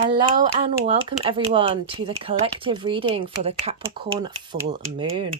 Hello and welcome everyone to the collective reading for the Capricorn full moon.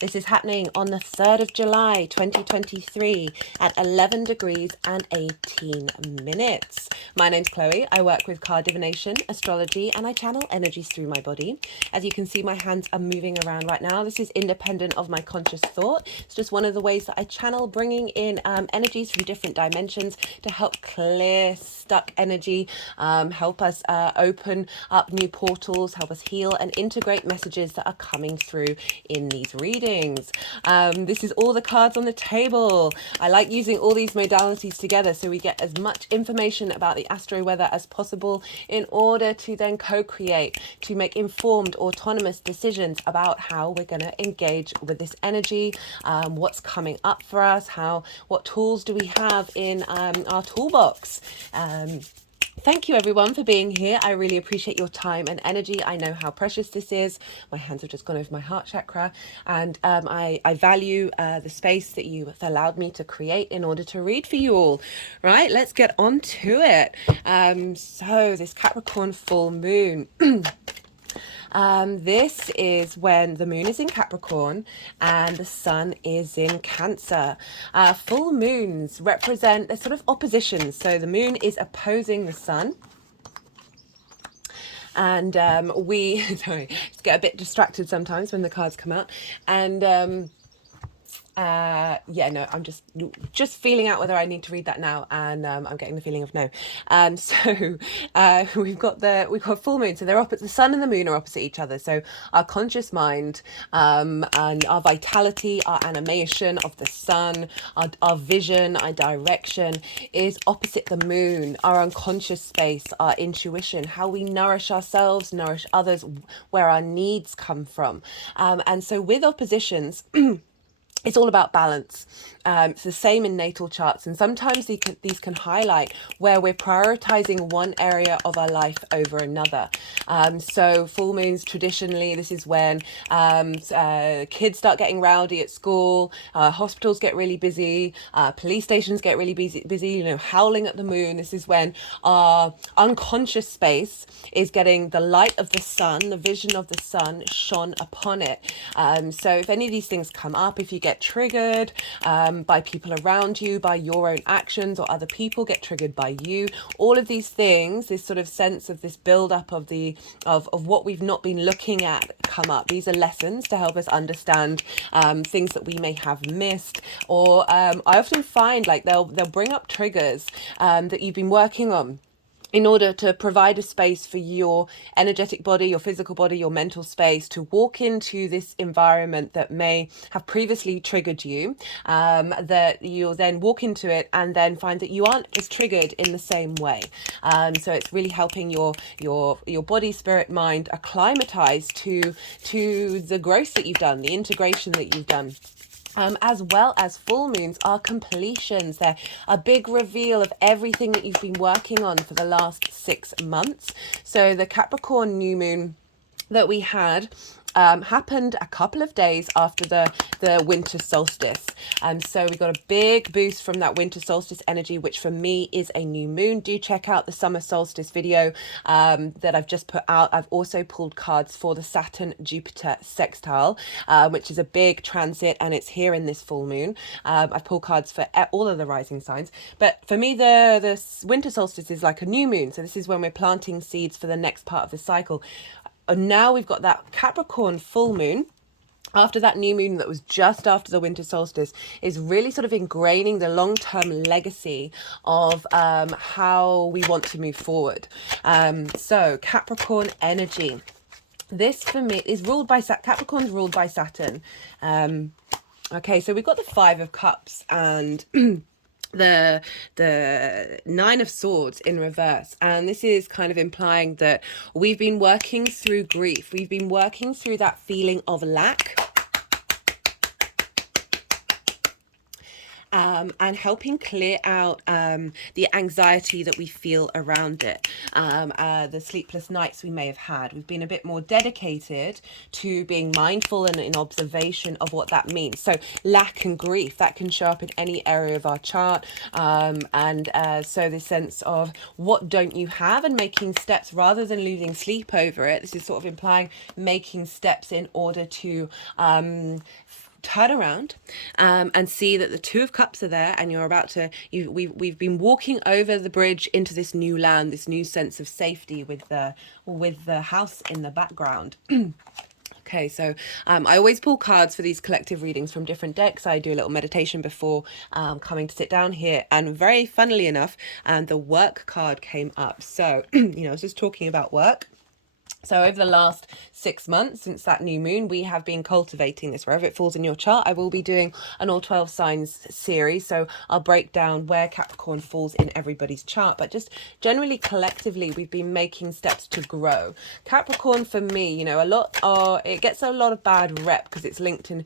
This is happening on the 3rd of July 2023 at 11 degrees and 18 minutes. My name's Chloe. I work with card divination, astrology, and I channel energies through my body. As you can see, my hands are moving around right now. This is independent of my conscious thought. It's just one of the ways that I channel, bringing in energies from different dimensions to help clear stuck energy, help us open up new portals, help us heal and integrate messages that are coming through in these readings. This is all the cards on the table. I like using all these modalities together so we get as much information about the astro weather as possible in order to then co-create, to make informed, autonomous decisions about how we're going to engage with this energy, what's coming up for us, what tools do we have in our toolbox. Thank you everyone for being here. I really appreciate your time and energy. I know how precious this is. My hands have just gone over my heart chakra, and I value the space that you've allowed me to create in order to read for you all. Right, let's get on to it. So this Capricorn full moon. This is when the moon is in Capricorn and the sun is in Cancer. Full moons represent a sort of opposition. So the moon is opposing the sun. And sorry, just get a bit distracted sometimes when the cards come out. And yeah, no, I'm just feeling out whether I need to read that now, and I'm getting the feeling of no. So we've got full moon, so they're opposite. The sun and the moon are opposite each other. So our conscious mind and our vitality, our animation of the sun, our vision, our direction is opposite the moon. Our unconscious space, our intuition, how we nourish ourselves, nourish others, where our needs come from. And so with oppositions, it's all about balance. It's the same in natal charts, and sometimes these can highlight where we're prioritizing one area of our life over another. So full moons, traditionally, this is when kids start getting rowdy at school, hospitals get really busy, police stations get really busy, howling at the moon. This is when our unconscious space is getting the light of the sun, the vision of the sun shone upon it. So if any of these things come up, if you get triggered by people around you, by your own actions, or other people get triggered by you, all of these things, this sort of sense of this build up of what we've not been looking at come up. These are lessons to help us understand things that we may have missed, or I often find like they'll bring up triggers that you've been working on, in order to provide a space for your energetic body, your physical body, your mental space to walk into this environment that may have previously triggered you, that you'll then walk into it and then find that you aren't as triggered in the same way. So it's really helping your body, spirit, mind acclimatize to the growth that you've done, the integration that you've done. As well as full moons are completions. They're a big reveal of everything that you've been working on for the last 6 months. So the Capricorn new moon that we had happened a couple of days after the winter solstice, so we got a big boost from that winter solstice energy, which for me is a new moon. Do check out the summer solstice video that I've just put out. I've also pulled cards for the Saturn Jupiter sextile, which is a big transit, and it's here in this full moon. I've pulled cards for all of the rising signs, but for me the winter solstice is like a new moon, so this is when we're planting seeds for the next part of the cycle. And now we've got that Capricorn full moon after that new moon that was just after the winter solstice, is really sort of ingraining the long-term legacy of how we want to move forward. So Capricorn energy. This for me is ruled by Capricorn's ruled by Saturn. Okay, so we've got the 5 of Cups and the 9 of Swords in reverse, and this is kind of implying that we've been working through grief. We've been working through that feeling of lack, and helping clear out the anxiety that we feel around it, the sleepless nights we may have had. We've been a bit more dedicated to being mindful and in observation of what that means. So lack and grief, that can show up in any area of our chart, so the sense of what don't you have, and making steps rather than losing sleep over it. This is sort of implying making steps in order to turn around and see that the Two of Cups are there, and you're about to we've been walking over the bridge into this new land, this new sense of safety with the house in the background. Okay, so I always pull cards for these collective readings from different decks. I do a little meditation before coming to sit down here, and very funnily enough, the work card came up. So I was just talking about work. So over the last 6 months since that new moon, we have been cultivating this. Wherever it falls in your chart, I will be doing an all 12 signs series. So I'll break down where Capricorn falls in everybody's chart. But just generally, collectively, we've been making steps to grow. Capricorn, for me, it gets a lot of bad rep because it's linked in.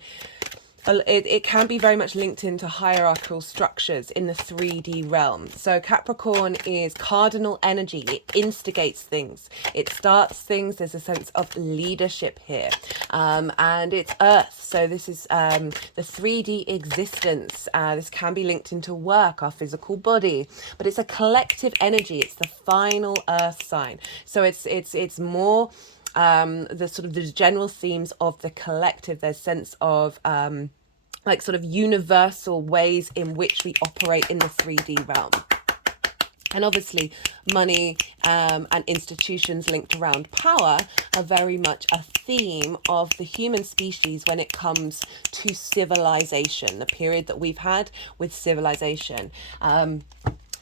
It can be very much linked into hierarchical structures in the 3D realm. So Capricorn is cardinal energy. It instigates things. It starts things. There's a sense of leadership here. And it's Earth. So this is the 3D existence. This can be linked into work, our physical body. But it's a collective energy. It's the final Earth sign. So it's more the sort of the general themes of the collective. There's sense of sort of universal ways in which we operate in the 3D realm. And obviously money and institutions linked around power are very much a theme of the human species when it comes to civilization, the period that we've had with civilization.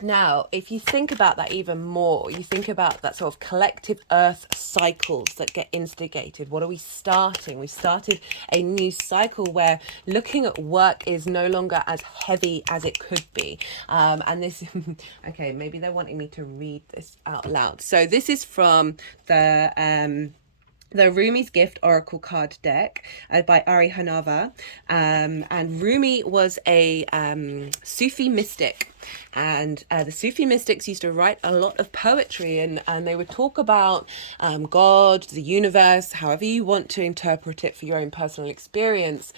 Now, if you think about that even more, you think about that sort of collective earth cycles that get instigated. What are we starting? We started a new cycle where looking at work is no longer as heavy as it could be. And this, okay, maybe they're wanting me to read this out loud. So this is from the Rumi's Gift Oracle card deck by Ari Hanava. And Rumi was a Sufi mystic. And the Sufi mystics used to write a lot of poetry, and they would talk about God, the universe, however you want to interpret it for your own personal experience.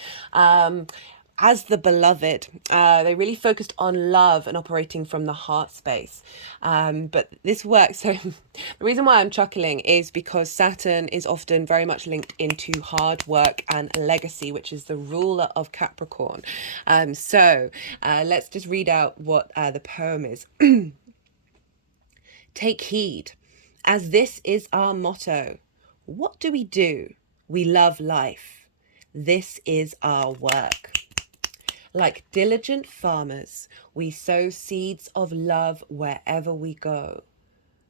As the beloved. They really focused on love and operating from the heart space. But this work, so the reason why I'm chuckling is because Saturn is often very much linked into hard work and legacy, which is the ruler of Capricorn. So let's just read out what the poem is. Take heed, as this is our motto. What do? We love life. This is our work. Like diligent farmers, we sow seeds of love wherever we go.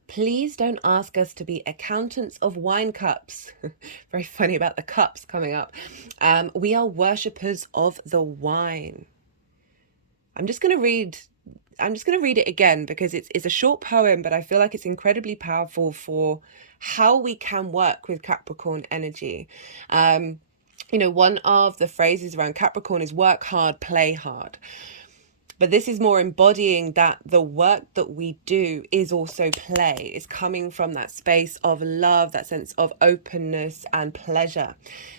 Please don't ask us to be accountants of wine cups. Very funny about the cups coming up. We are worshippers of the wine. I'm just going to read it again because it's a short poem, but I feel like it's incredibly powerful for how we can work with Capricorn energy. One of the phrases around Capricorn is work hard, play hard. But this is more embodying that the work that we do is also play. It's coming from that space of love, that sense of openness and pleasure.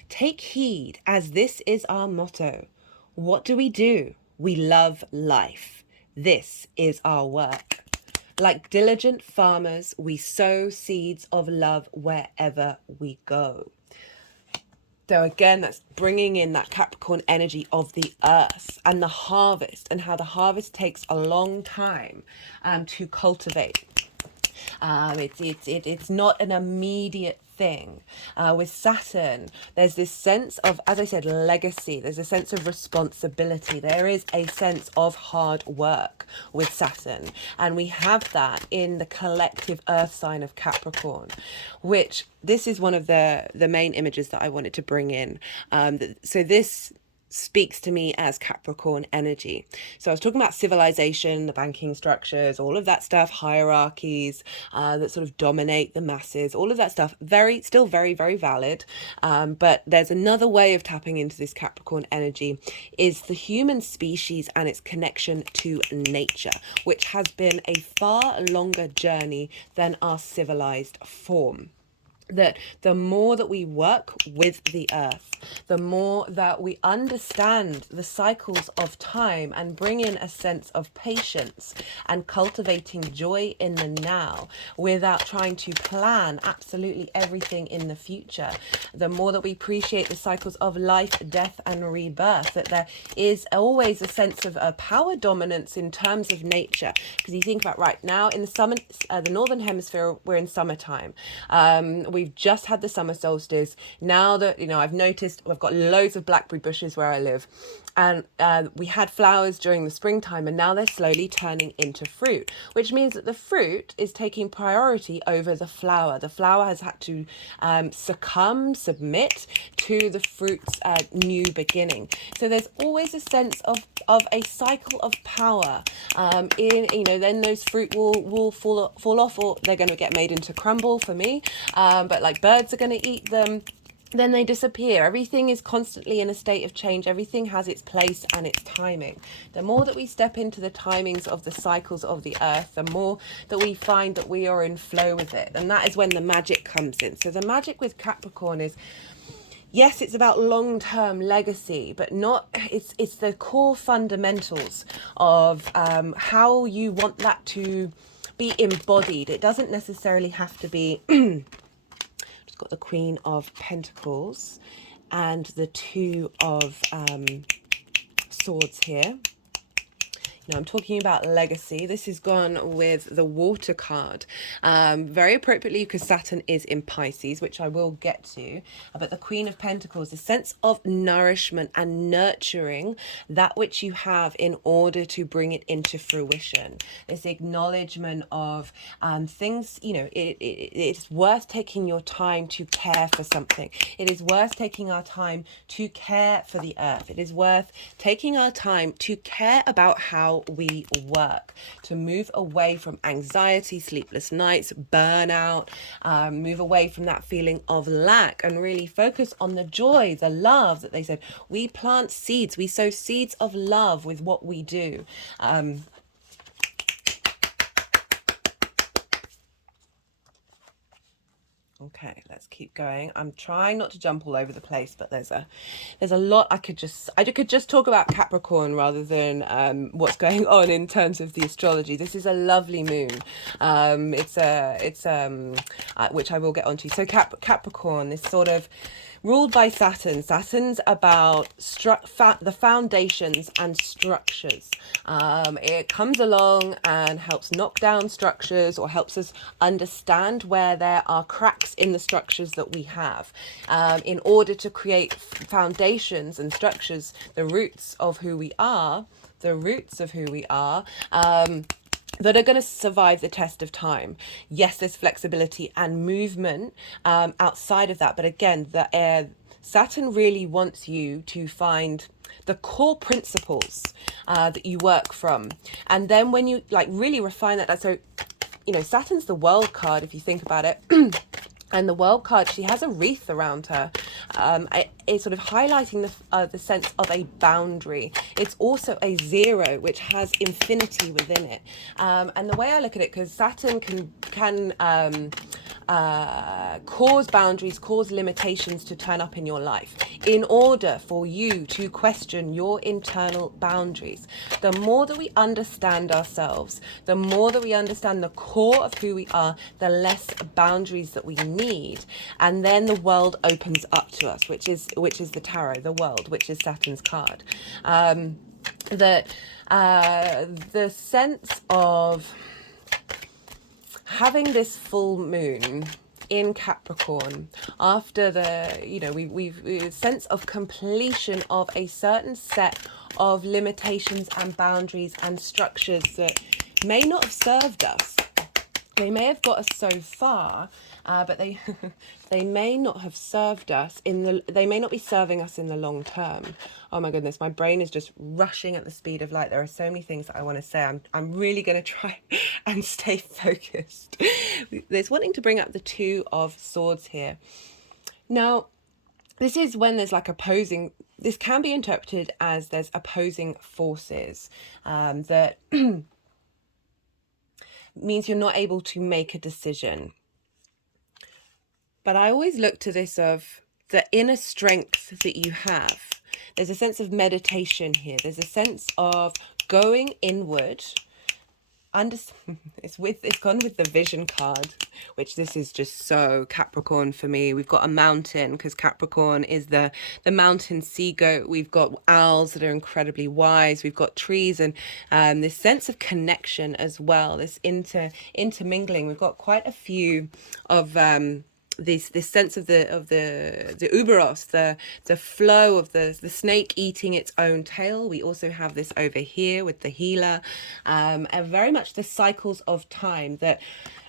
Take heed, as this is our motto. What do? We love life. This is our work. Like diligent farmers, we sow seeds of love wherever we go. So again, that's bringing in that Capricorn energy of the earth and the harvest, and how the harvest takes a long time to cultivate. It's not an immediate thing. With Saturn, there's this sense of, as I said, legacy. There's a sense of responsibility. There is a sense of hard work with Saturn. And we have that in the collective earth sign of Capricorn, which this is one of the main images that I wanted to bring in. So this speaks to me as Capricorn energy. So I was talking about civilization, the banking structures, all of that stuff, hierarchies that sort of dominate the masses, all of that stuff, still very, very valid. But there's another way of tapping into this Capricorn energy, is the human species and its connection to nature, which has been a far longer journey than our civilized form. That the more that we work with the earth, the more that we understand the cycles of time and bring in a sense of patience and cultivating joy in the now without trying to plan absolutely everything in the future, the more that we appreciate the cycles of life, death and rebirth, that there is always a sense of power dominance in terms of nature. Because you think about right now in the summer, the northern hemisphere, we're in summertime. We've just had the summer solstice. Now that, I've noticed we've got loads of blackberry bushes where I live, and we had flowers during the springtime, and now they're slowly turning into fruit, which means that the fruit is taking priority over the flower. The flower has had to submit to the fruit's new beginning. So there's always a sense of a cycle of power then those fruit will fall off, or they're going to get made into crumble for me, but like birds are going to eat them, then they disappear. Everything is constantly in a state of change. Everything has its place and its timing. The more that we step into the timings of the cycles of the earth, the more that we find that we are in flow with it, and that is when the magic comes in. So the magic with Capricorn is, yes, it's about long-term legacy, but it's the core fundamentals of how you want that to be embodied. It doesn't necessarily have to be just got the Queen of Pentacles and the Two of Swords here. I'm talking about legacy. This has gone with the Water card. Very appropriately, because Saturn is in Pisces, which I will get to. But the Queen of Pentacles, the sense of nourishment and nurturing that which you have in order to bring it into fruition. This acknowledgement of things, it's worth taking your time to care for something. It is worth taking our time to care for the earth. It is worth taking our time to care about how we work, to move away from anxiety, sleepless nights, burnout, move away from that feeling of lack and really focus on the joy, the love that they said. We plant seeds, we sow seeds of love with what we do. Okay, let's keep going. I'm trying not to jump all over the place, but there's a lot I could just talk about Capricorn rather than what's going on in terms of the astrology. This is a lovely moon. Which I will get onto. So Capricorn, this sort of ruled by Saturn. Saturn's about the foundations and structures. It comes along and helps knock down structures, or helps us understand where there are cracks in the structures that we have, in order to create foundations and structures, the roots of who we are, that are going to survive the test of time. Yes, there's flexibility and movement outside of that. But again, Saturn really wants you to find the core principles that you work from. And then when you really refine that, so, Saturn's the world card, if you think about it. And the world card, she has a wreath around her. It's sort of highlighting the sense of a boundary. It's also a zero, which has infinity within it. And the way I look at it, because Saturn can cause boundaries, cause limitations to turn up in your life in order for you to question your internal boundaries. The more that we understand ourselves, the more that we understand the core of who we are, the less boundaries that we need. And then the world opens up to us, which is the tarot, the world, which is Saturn's card. The sense of having this full moon in Capricorn after we've sense of completion of a certain set of limitations and boundaries and structures that may not have served us. they may have got us so far, but they they may not have served us they may not be serving us in the long term. Oh my goodness, my brain is just rushing at the speed of light. There are so many things that I want to say. I'm really going to try and stay focused. There's wanting to bring up the Two of Swords here. Now, this is when there's like opposing, this can be interpreted as there's opposing forces, that means you're not able to make a decision. But I always look to this of the inner strength that you have. There's a sense of meditation here. There's a sense of going inward. It's gone with the Vision card, which this is just so Capricorn for me. We've got a mountain, because Capricorn is the mountain sea goat. We've got owls that are incredibly wise. We've got trees, and this sense of connection as well, this intermingling. We've got quite a few of this sense of the uberos, the flow of the snake eating its own tail. We also have this over here with the healer, and very much the cycles of time. That,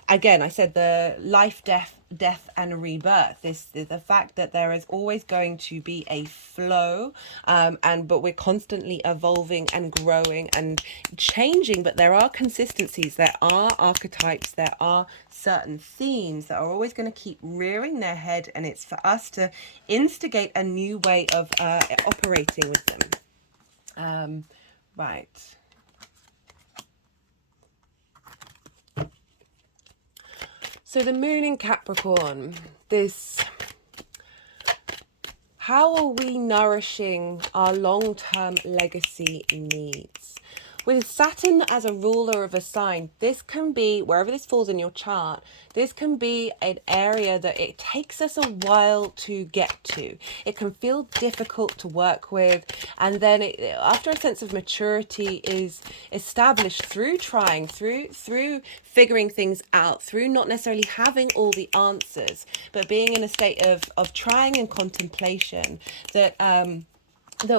again, I said the life, death and rebirth. This is the fact that there is always going to be a flow, but we're constantly evolving and growing and changing, but there are consistencies, there are archetypes, there are certain themes that are always going to keep rearing their head, and it's for us to instigate a new way of operating with them. Right. So the moon in Capricorn, how are we nourishing our long-term legacy needs? With Saturn as a ruler of a sign, this can be, wherever this falls in your chart, this can be an area that it takes us a while to get to. It can feel difficult to work with, and then after a sense of maturity is established through trying, through figuring things out, through not necessarily having all the answers, but being in a state of trying and contemplation, that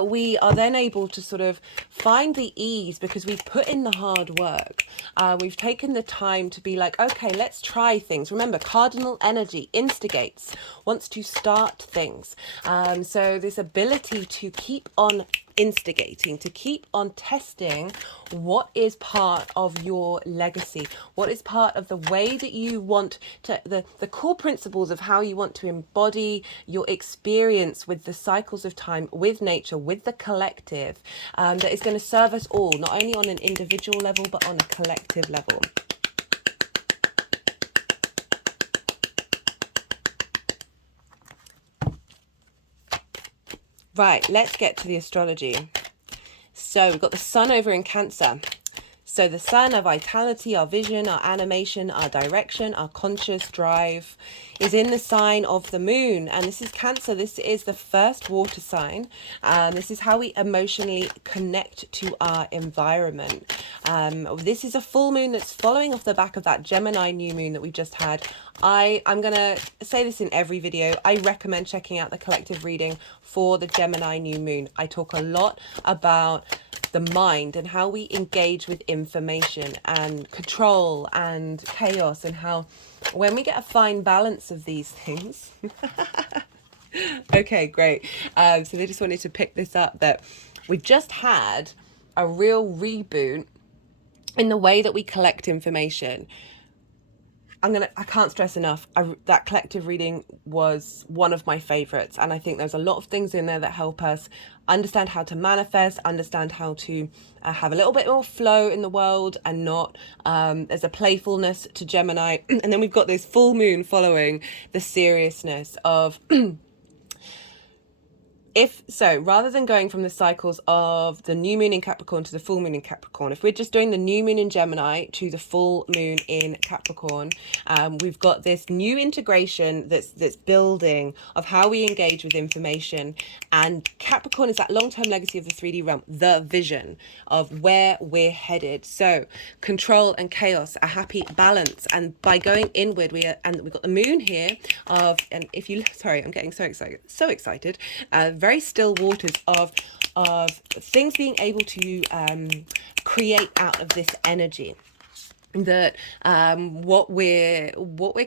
we are then able to sort of find the ease, because we've put in the hard work. We've taken the time to be like, okay, let's try things. Remember, cardinal energy instigates, wants to start things. So this ability to keep on instigating, to keep on testing what is part of your legacy, what is part of the way that you want to, the core principles of how you want to embody your experience with the cycles of time, with nature, with the collective, that is going to serve us all, not only on an individual level, but on a collective level. Right, let's get to the astrology. So we've got the sun over in Cancer. So the sun, our vitality, our vision, our animation, our direction, our conscious drive is in the sign of the moon. And this is Cancer. This is the first water sign. This is how we emotionally connect to our environment. This is a full moon that's following off the back of that Gemini new moon that we just had. I'm going to say this in every video. I recommend checking out the collective reading for the Gemini new moon. I talk a lot about the mind and how we engage with information and control and chaos, and how when we get a fine balance of these things. Okay, great. So they just wanted to pick this up, that we've just had a real reboot in the way that we collect information. I can't stress enough, that collective reading was one of my favorites, and I think there's a lot of things in there that help us understand how to manifest, understand how to have a little bit more flow in the world, and not there's a playfulness to Gemini. And then we've got this full moon following the seriousness of rather than going from the cycles of the new moon in Capricorn to the full moon in Capricorn, if we're just doing the new moon in Gemini to the full moon in Capricorn, we've got this new integration that's building of how we engage with information. And Capricorn is that long-term legacy of the 3D realm, the vision of where we're headed. So control and chaos, a happy balance. And by going inward, we've got the moon here and if you, sorry, I'm getting so excited. Very still waters of things being able to create out of this energy. that what we're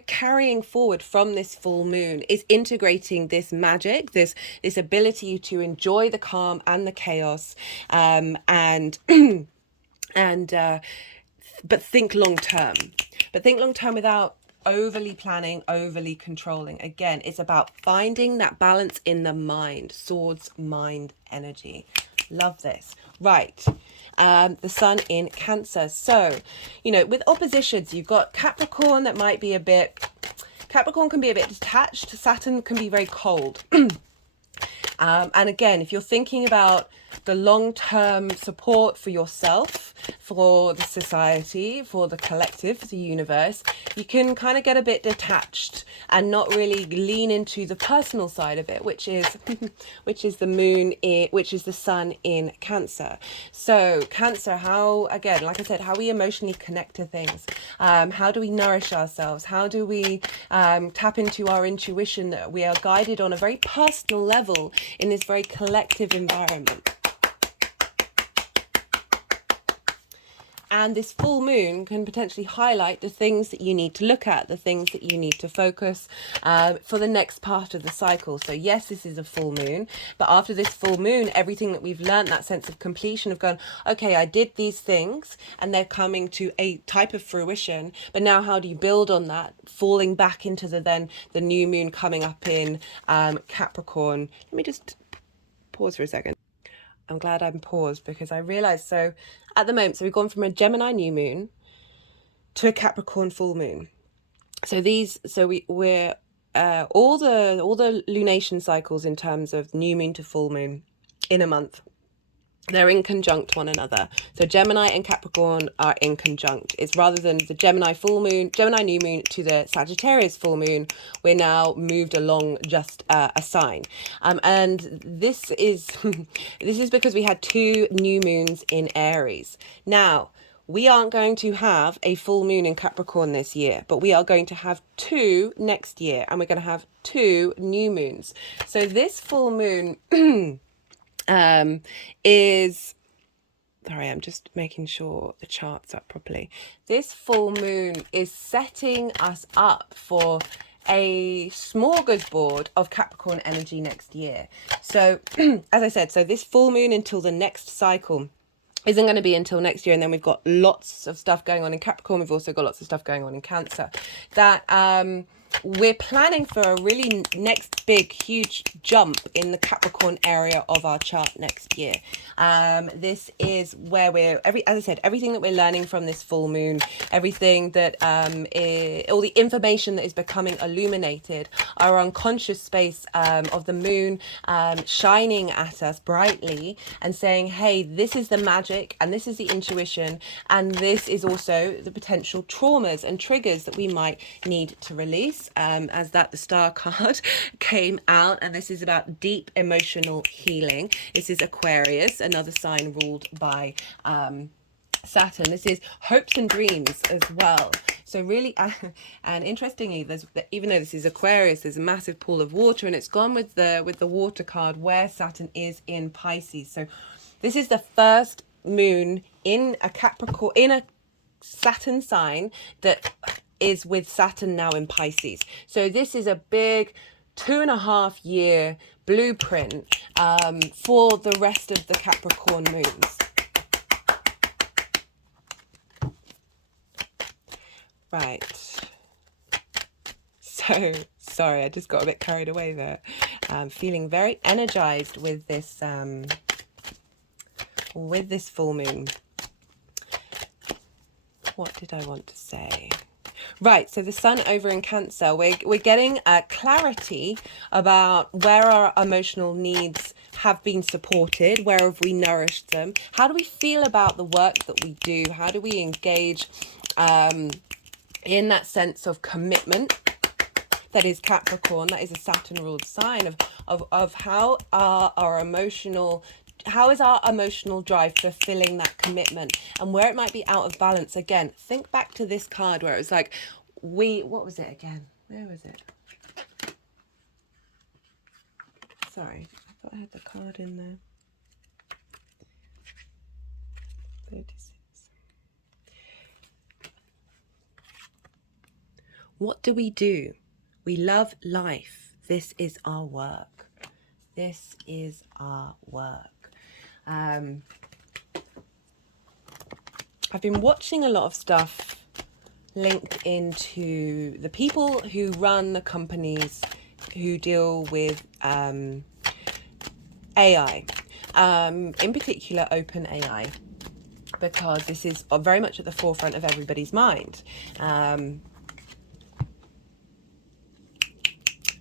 carrying forward from this full moon is integrating this magic, this ability to enjoy the calm and the chaos, and and but think long term. But think long term without overly planning, overly controlling. Again, it's about finding that balance in the mind. Swords, mind, energy. Love this. Right. The sun in Cancer. So, you know, with oppositions, you've got Capricorn that might be a bit... Capricorn can be a bit detached. Saturn can be very cold. And again, if you're thinking about the long-term support for yourself, for the society, for the collective, for the universe, you can kind of get a bit detached and not really lean into the personal side of it, which is the moon, which is the sun in Cancer. So Cancer, how, again, like I said, how we emotionally connect to things. How do we nourish ourselves? How do we tap into our intuition, that we are guided on a very personal level in this very collective environment? And this full moon can potentially highlight the things that you need to look at, the things that you need to focus for the next part of the cycle. So yes, this is a full moon, but after this full moon, everything that we've learned, that sense of completion of going, okay, I did these things and they're coming to a type of fruition, but now how do you build on that, falling back into the new moon coming up in Capricorn. Let me just pause for a second. I'm glad I'm paused because I realized, so at the moment, so we've gone from a Gemini new moon to a Capricorn full moon. So we're all the lunation cycles in terms of new moon to full moon in a month, they're in conjunct one another. So Gemini and Capricorn are in conjunct. It's rather than the Gemini new moon to the Sagittarius full moon, we're now moved along just a sign. And this is this is because we had 2 new moons in Aries. Now, we aren't going to have a full moon in Capricorn this year, but we are going to have 2 next year, and we're going to have 2 new moons. So this full moon is, sorry, I'm just making sure the chart's up properly. This full moon is setting us up for a smorgasbord of Capricorn energy next year. So as I said, so this full moon until the next cycle isn't going to be until next year, and then we've got lots of stuff going on in Capricorn. We've also got lots of stuff going on in Cancer, that we're planning for a really next big huge jump in the Capricorn area of our chart next year. This is where we're as I said, everything that we're learning from this full moon, everything that all the information that is becoming illuminated, our unconscious space of the moon shining at us brightly and saying, hey, this is the magic and this is the intuition, and this is also the potential traumas and triggers that we might need to release, as that the star card came out, and this is about deep emotional healing. This is Aquarius, another sign ruled by Saturn. This is hopes and dreams as well. So really, and interestingly, even though this is Aquarius, there's a massive pool of water, and it's gone with the water card where Saturn is in Pisces. So this is the first moon in a Capricorn, in a Saturn sign that is with Saturn now in Pisces. So this is a big 2.5 year blueprint for the rest of the Capricorn moons. Right. So sorry, I just got a bit carried away there. Feeling very energized with this full moon. What did I want to say? Right, so the sun over in Cancer, we're getting clarity about where our emotional needs have been supported, where have we nourished them, how do we feel about the work that we do, how do we engage in that sense of commitment that is Capricorn, that is a Saturn ruled sign of how our emotional, how is our emotional drive fulfilling that commitment, and where it might be out of balance. Again, think back to this card where it was like, what was it again? Where was it? Sorry, I thought I had the card in there. 36. What do? We love life. This is our work. This is our work. I've been watching a lot of stuff linked into the people who run the companies who deal with AI, in particular OpenAI, because this is very much at the forefront of everybody's mind.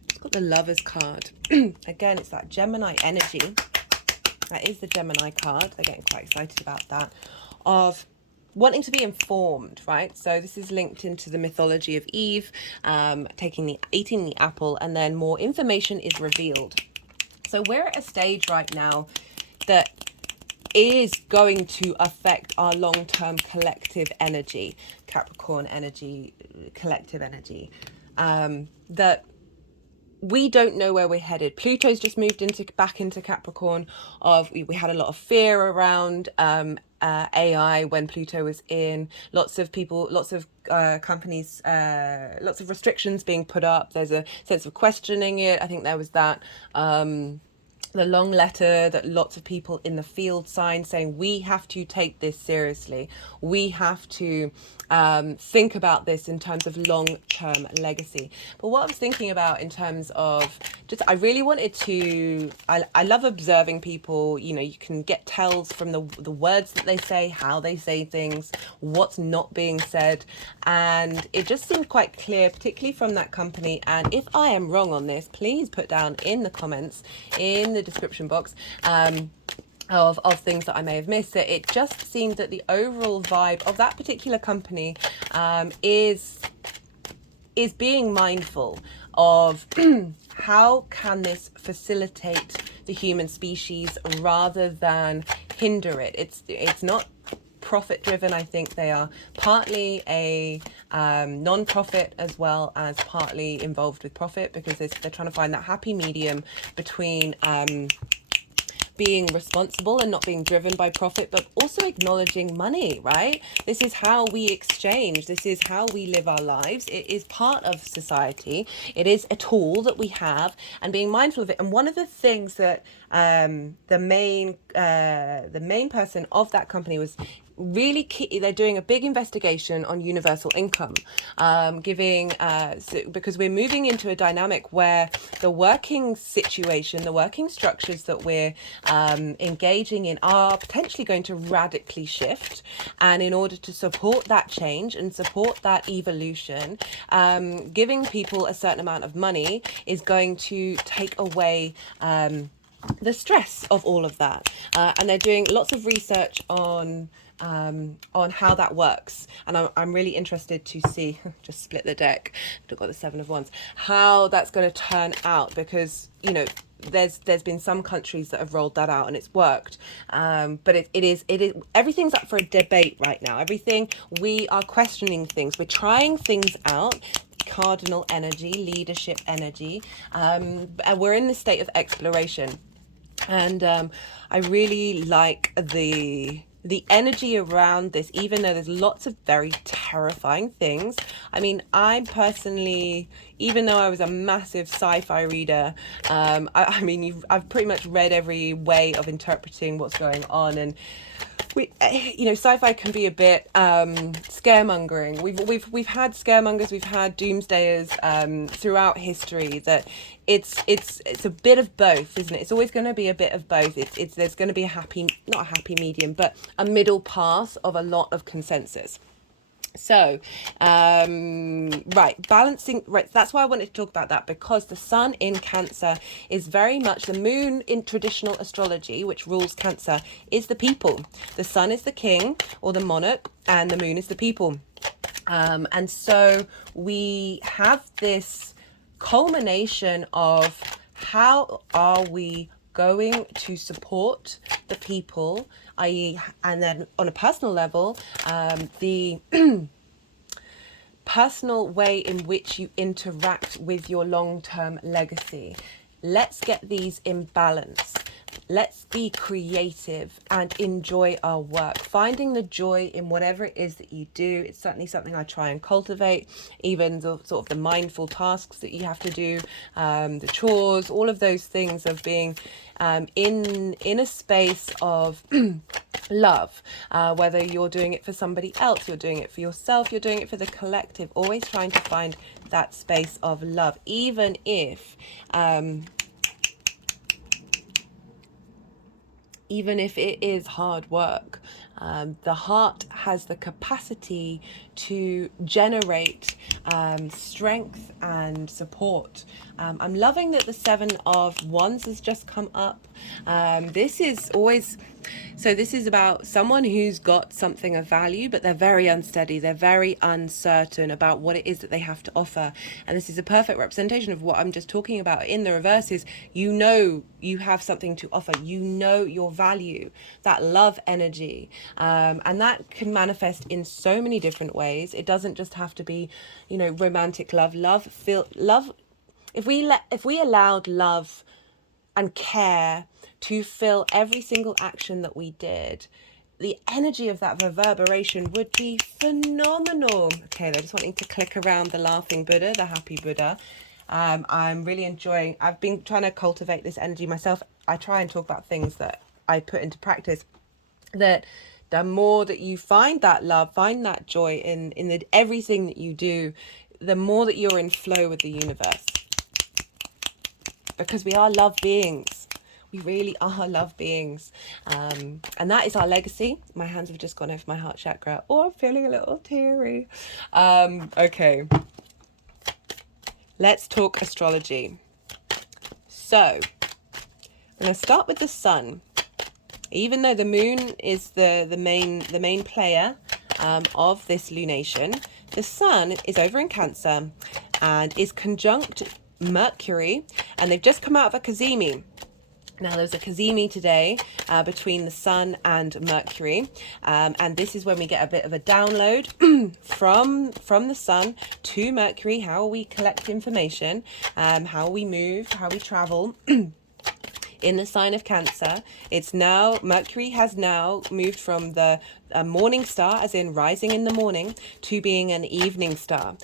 It's got the Lovers card. Again, it's that Gemini energy. That is the Gemini card. They're getting quite excited about that. Of wanting to be informed, right? So this is linked into the mythology of Eve, eating the apple, and then more information is revealed. So we're at a stage right now that is going to affect our long-term collective energy, Capricorn energy, collective energy, that we don't know where we're headed. Pluto's just moved back into Capricorn. We had a lot of fear around AI when Pluto was in. Lots of people, lots of companies, lots of restrictions being put up. There's a sense of questioning it. I think there was that. The long letter that lots of people in the field signed saying, we have to take this seriously. We have to think about this in terms of long-term legacy. But what I was thinking about in terms of I really wanted to, I love observing people. You know, you can get tells from the words that they say, how they say things, what's not being said. And it just seemed quite clear, particularly from that company. And if I am wrong on this, please put down in the comments, in the description box, of things that I may have missed. That it just seemed that the overall vibe of that particular company is being mindful of how can this facilitate the human species rather than hinder it. It's not profit driven. I think they are partly a non-profit as well as partly involved with profit, because they're trying to find that happy medium between being responsible and not being driven by profit, but also acknowledging money, right? This is how we exchange. This is how we live our lives. It is part of society. It is a tool that we have, and being mindful of it. And one of the things that the main person of that company was really key. They're doing a big investigation on universal income, because we're moving into a dynamic where the working situation, the working structures that we're engaging in are potentially going to radically shift. And in order to support that change and support that evolution, giving people a certain amount of money is going to take away the stress of all of that. And they're doing lots of research on how that works, and I'm really interested to see, just split the deck, I've got the Seven of Wands, how that's going to turn out, because you know there's been some countries that have rolled that out and it's worked, but it is everything's up for a debate right now. We are questioning things, we're trying things out. Cardinal energy, leadership energy, and we're in this state of exploration, and I really like the energy around this, even though there's lots of very terrifying things. I mean, I personally, even though I was a massive sci-fi reader, I've pretty much read every way of interpreting what's going on, and sci-fi can be a bit scaremongering. We've had scaremongers, we've had doomsdayers throughout history. That it's a bit of both, isn't it? It's always going to be a bit of both. There's going to be not a happy medium, but a middle path of a lot of consensus. So, balancing, that's why I wanted to talk about that, because the sun in Cancer is very much, the moon in traditional astrology, which rules Cancer, is the people. The sun is the king or the monarch, and the moon is the people. And so we have this culmination of how are we going to support the people, i.e., and then on a personal level, the personal way in which you interact with your long-term legacy. Let's get these in balance. let's be creative and enjoy our work. Finding the joy in whatever it is that you do. It's certainly something I try and cultivate, even the sort of the mindful tasks that you have to do, the chores, all of those things of being in a space of love, whether you're doing it for somebody else, you're doing it for yourself, you're doing it for the collective, always trying to find that space of love, even if it is hard work. The heart has the capacity to generate strength and support. I'm loving that the 7 of Wands has just come up. This is about someone who's got something of value, but they're very unsteady. They're very uncertain about what it is that they have to offer. And this is a perfect representation of what I'm just talking about. In the reverse is, you know, you have something to offer. You know your value, that love energy. And that can manifest in so many different ways. It doesn't just have to be, you know, romantic love. If we allowed love and care to fill every single action that we did, the energy of that reverberation would be phenomenal. Okay, they're just wanting to click around the laughing Buddha, the happy Buddha. I'm really enjoying, I've been trying to cultivate this energy myself. I try and talk about things that I put into practice, that the more that you find that love, find that joy in everything that you do, the more that you're in flow with the universe. Because we are love beings. We really are love beings. And that is our legacy. My hands have just gone over my heart chakra. Oh, I'm feeling a little teary. Okay. Let's talk astrology. So, I'm going to start with the sun. Even though the moon is the main player of this lunation, the sun is over in Cancer and is conjunct Mercury, and they've just come out of a cazimi. Now, there's a cazimi today between the sun and Mercury, and this is when we get a bit of a download from the sun to Mercury, how we collect information, how we move, how we travel. In the sign of Cancer, Mercury has now moved from the morning star, as in rising in the morning, to being an evening star.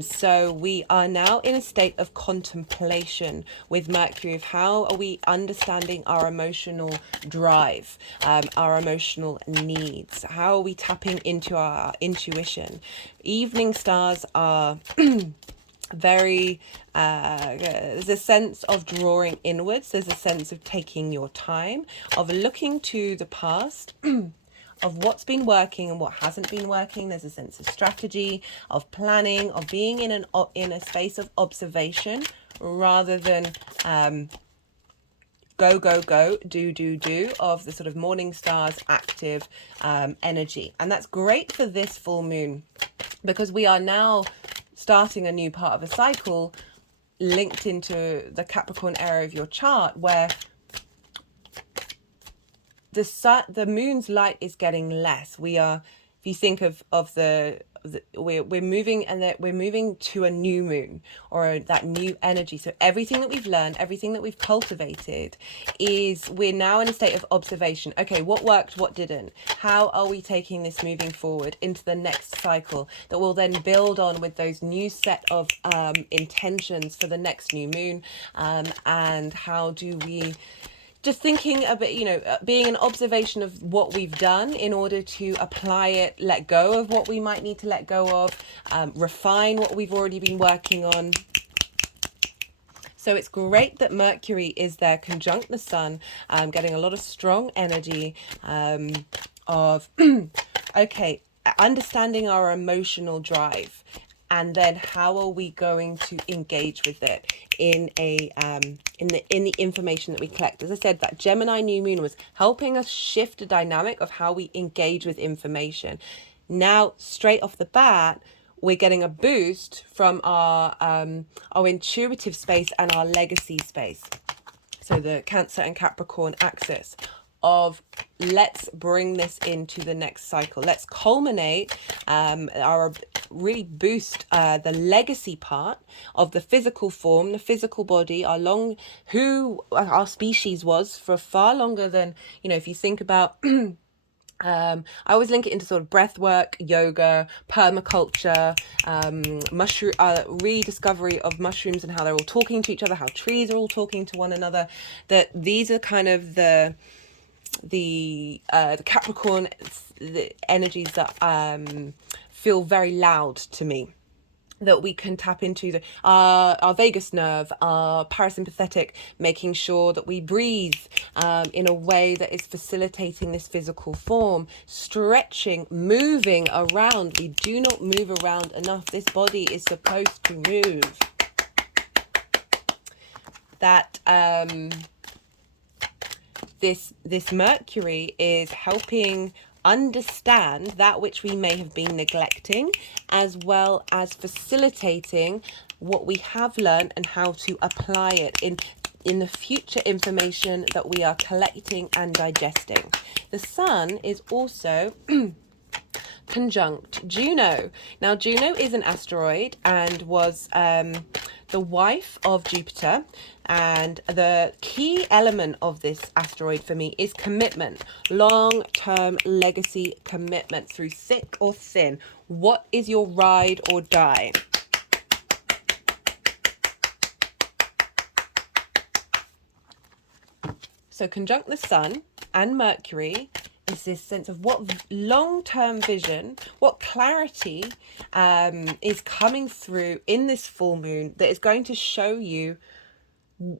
So we are now in a state of contemplation with Mercury, of how are we understanding our emotional drive, our emotional needs, how are we tapping into our intuition. Evening stars are very there's a sense of drawing inwards, there's a sense of taking your time, of looking to the past of what's been working and what hasn't been working. There's a sense of strategy, of planning, of being in a space of observation rather than go, do of the sort of morning stars active energy. And that's great for this full moon, because we are now starting a new part of a cycle linked into the Capricorn era of your chart, where the moon's light is getting less. We are, if you think of we're moving, and that we're moving to a new moon, or that new energy. So everything that we've learned, everything that we've cultivated, we're now in a state of observation. Okay, what worked, what didn't? How are we taking this moving forward into the next cycle that will then build on with those new set of intentions for the next new moon? And how do we, just thinking a bit, being an observation of what we've done in order to apply it, let go of what we might need to let go of, refine what we've already been working on. So it's great that Mercury is there conjunct the sun, getting a lot of strong energy of, okay, understanding our emotional drive. And then how are we going to engage with it in the information that we collect? As I said, that Gemini new moon was helping us shift the dynamic of how we engage with information. Now, straight off the bat, we're getting a boost from our intuitive space and our legacy space. So the Cancer and Capricorn axis of, let's bring this into the next cycle. Let's culminate really boost the legacy part of the physical form, the physical body, who our species was for far longer than, if you think about I always link it into sort of breath work, yoga, permaculture, mushroom rediscovery of mushrooms and how they're all talking to each other, how trees are all talking to one another. That these are kind of the Capricorn, the energies that feel very loud to me, that we can tap into our vagus nerve, our parasympathetic, making sure that we breathe in a way that is facilitating this physical form, stretching, moving around. We do not move around enough. This body is supposed to move. That this Mercury is helping understand that which we may have been neglecting, as well as facilitating what we have learned and how to apply it in the future information that we are collecting and digesting. The Sun is also conjunct Juno. Now, Juno is an asteroid and was the wife of Jupiter, and the key element of this asteroid for me is commitment, long-term legacy commitment through thick or thin. What is your ride or die? So conjunct the Sun and Mercury is this sense of what long-term vision, what clarity is coming through in this full moon that is going to show you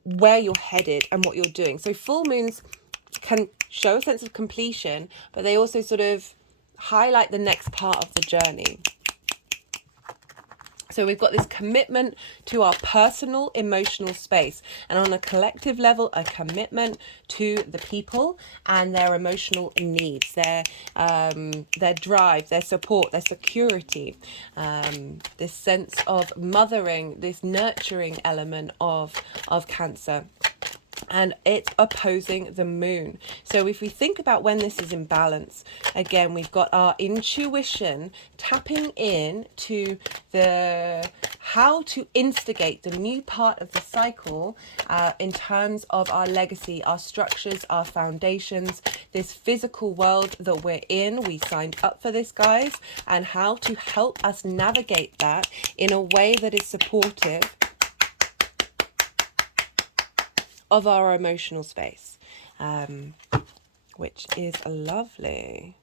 where you're headed and what you're doing. So full moons can show a sense of completion, but they also sort of highlight the next part of the journey. So we've got this commitment to our personal emotional space, and on a collective level, a commitment to the people and their emotional needs, their drive, their support, their security, this sense of mothering, this nurturing element of Cancer. And it's opposing the moon. So if we think about when this is in balance, again, we've got our intuition tapping in to how to instigate the new part of the cycle in terms of our legacy, our structures, our foundations, this physical world that we're in. We signed up for this, guys, and how to help us navigate that in a way that is supportive of our emotional space, which is lovely.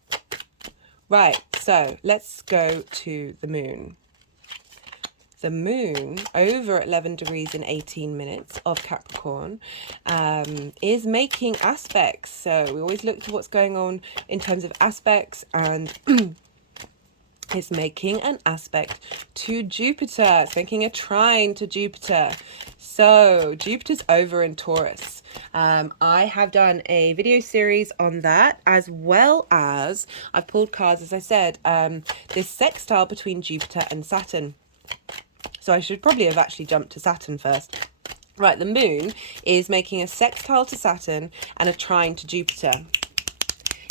Right, so let's go to the moon. The moon, over 11 degrees and 18 minutes of Capricorn, is making aspects. So we always look to what's going on in terms of aspects, and is making an aspect to Jupiter. It's making a trine to Jupiter. So Jupiter's over in Taurus. I have done a video series on that, as well as I've pulled cards, as I said, this sextile between Jupiter and Saturn. So I should probably have actually jumped to Saturn first. Right, the moon is making a sextile to Saturn and a trine to Jupiter.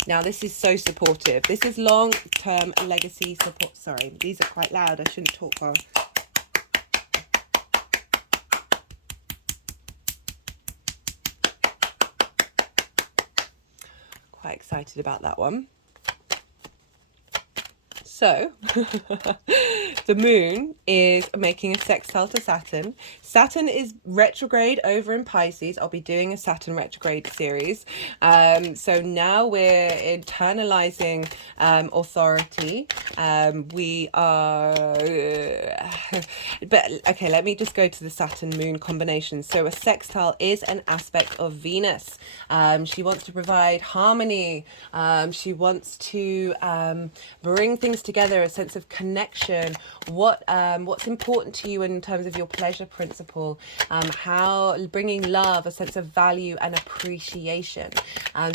Now, this is so supportive. This is long-term legacy support. Sorry, these are quite loud. I shouldn't talk while. Quite excited about that one. So, the moon is making a sextile to Saturn. Saturn is retrograde over in Pisces. I'll be doing a Saturn retrograde series. So now we're internalizing authority. We are... but, okay, let me just go to the Saturn-Moon combination. So a sextile is an aspect of Venus. She wants to provide harmony. She wants to bring things together, a sense of connection, what's important to you in terms of your pleasure principle, how bringing love, a sense of value and appreciation.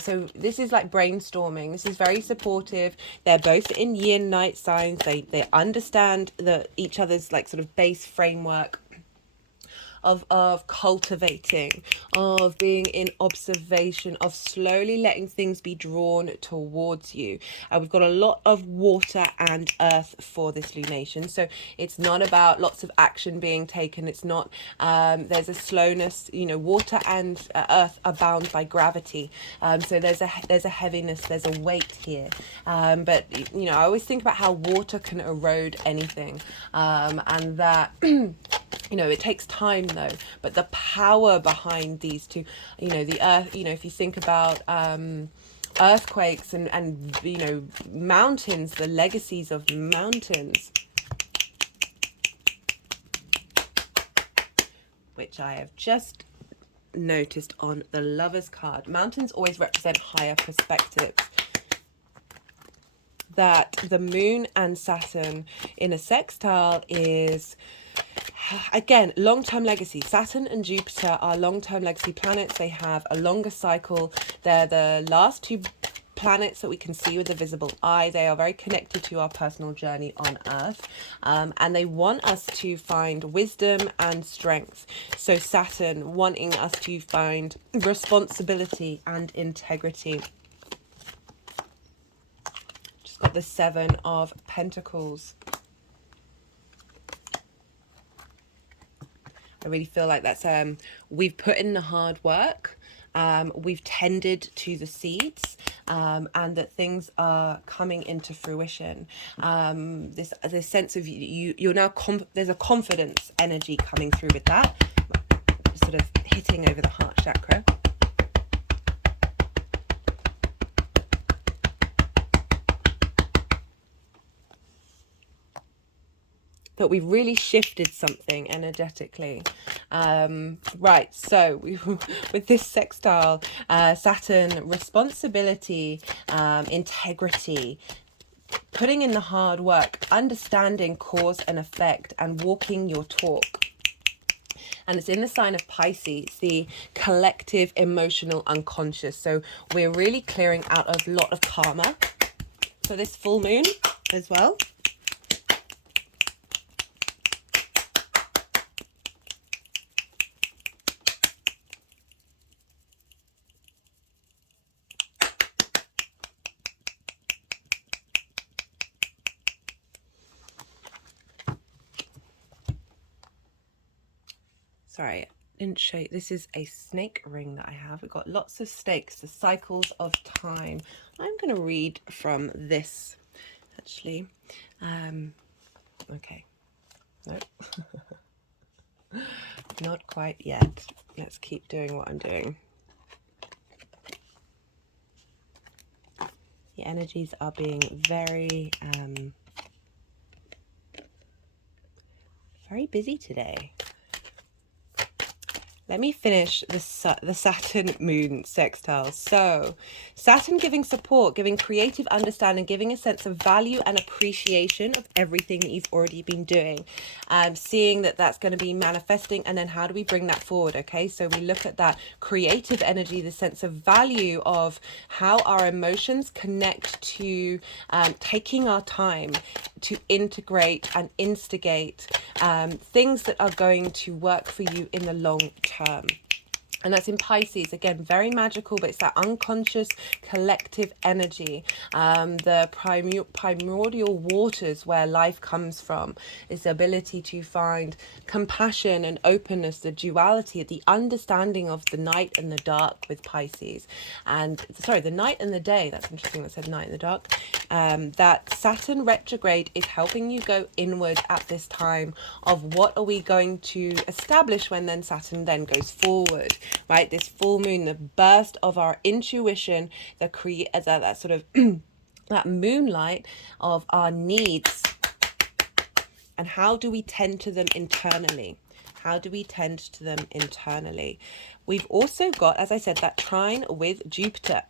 So this is like brainstorming. This is very supportive. They're both in yin night signs. They understand each other's like sort of base framework of cultivating, of being in observation, of slowly letting things be drawn towards you. We've got a lot of water and earth for this lunation, so it's not about lots of action being taken. It's not, there's a slowness, you know, water and earth are bound by gravity, so there's a heaviness, there's a weight here, but you know, I always think about how water can erode anything, and that you know, it takes time though, but the power behind these two, you know, the earth, you know, if you think about earthquakes and you know, mountains, the legacies of mountains, which I have just noticed on the Lovers card. Mountains always represent higher perspectives. That the moon and Saturn in a sextile is, again, long-term legacy. Saturn and Jupiter are long-term legacy planets. They have a longer cycle. They're the last two planets that we can see with the visible eye. They are very connected to our personal journey on Earth, and they want us to find wisdom and strength. So Saturn wanting us to find responsibility and integrity. Just got the Seven of Pentacles. I really feel like that's we've put in the hard work, we've tended to the seeds, and that things are coming into fruition. This sense of you're now there's a confidence energy coming through with that, sort of hitting over the heart chakra. But we've really shifted something energetically. Right, so with this sextile, Saturn, responsibility, integrity, putting in the hard work, understanding cause and effect, and walking your talk. And it's in the sign of Pisces, the collective emotional unconscious. So we're really clearing out a lot of karma. So this full moon as well. Sorry, I didn't show you. This is a snake ring that I have. We've got lots of snakes, the cycles of time. I'm going to read from this, actually. Okay. Nope. Not quite yet. Let's keep doing what I'm doing. The energies are being very, very busy today. Let me finish the Saturn moon sextile. So Saturn giving support, giving creative understanding, giving a sense of value and appreciation of everything that you've already been doing. Seeing that that's going to be manifesting, and then how do we bring that forward? Okay, so we look at that creative energy, the sense of value of how our emotions connect to taking our time to integrate and instigate things that are going to work for you in the long term. And that's in Pisces, again, very magical, but it's that unconscious collective energy, the primordial waters where life comes from. It's the ability to find compassion and openness, the duality, the understanding of the night and the dark with Pisces. And, sorry, the night and the day, that's interesting that said night and the dark. That Saturn retrograde is helping you go inward at this time of what are we going to establish when then Saturn then goes forward. Right, this full moon, the burst of our intuition, that sort of that moonlight of our needs, and how do we tend to them internally? How do we tend to them internally? We've also got, as I said, that trine with Jupiter.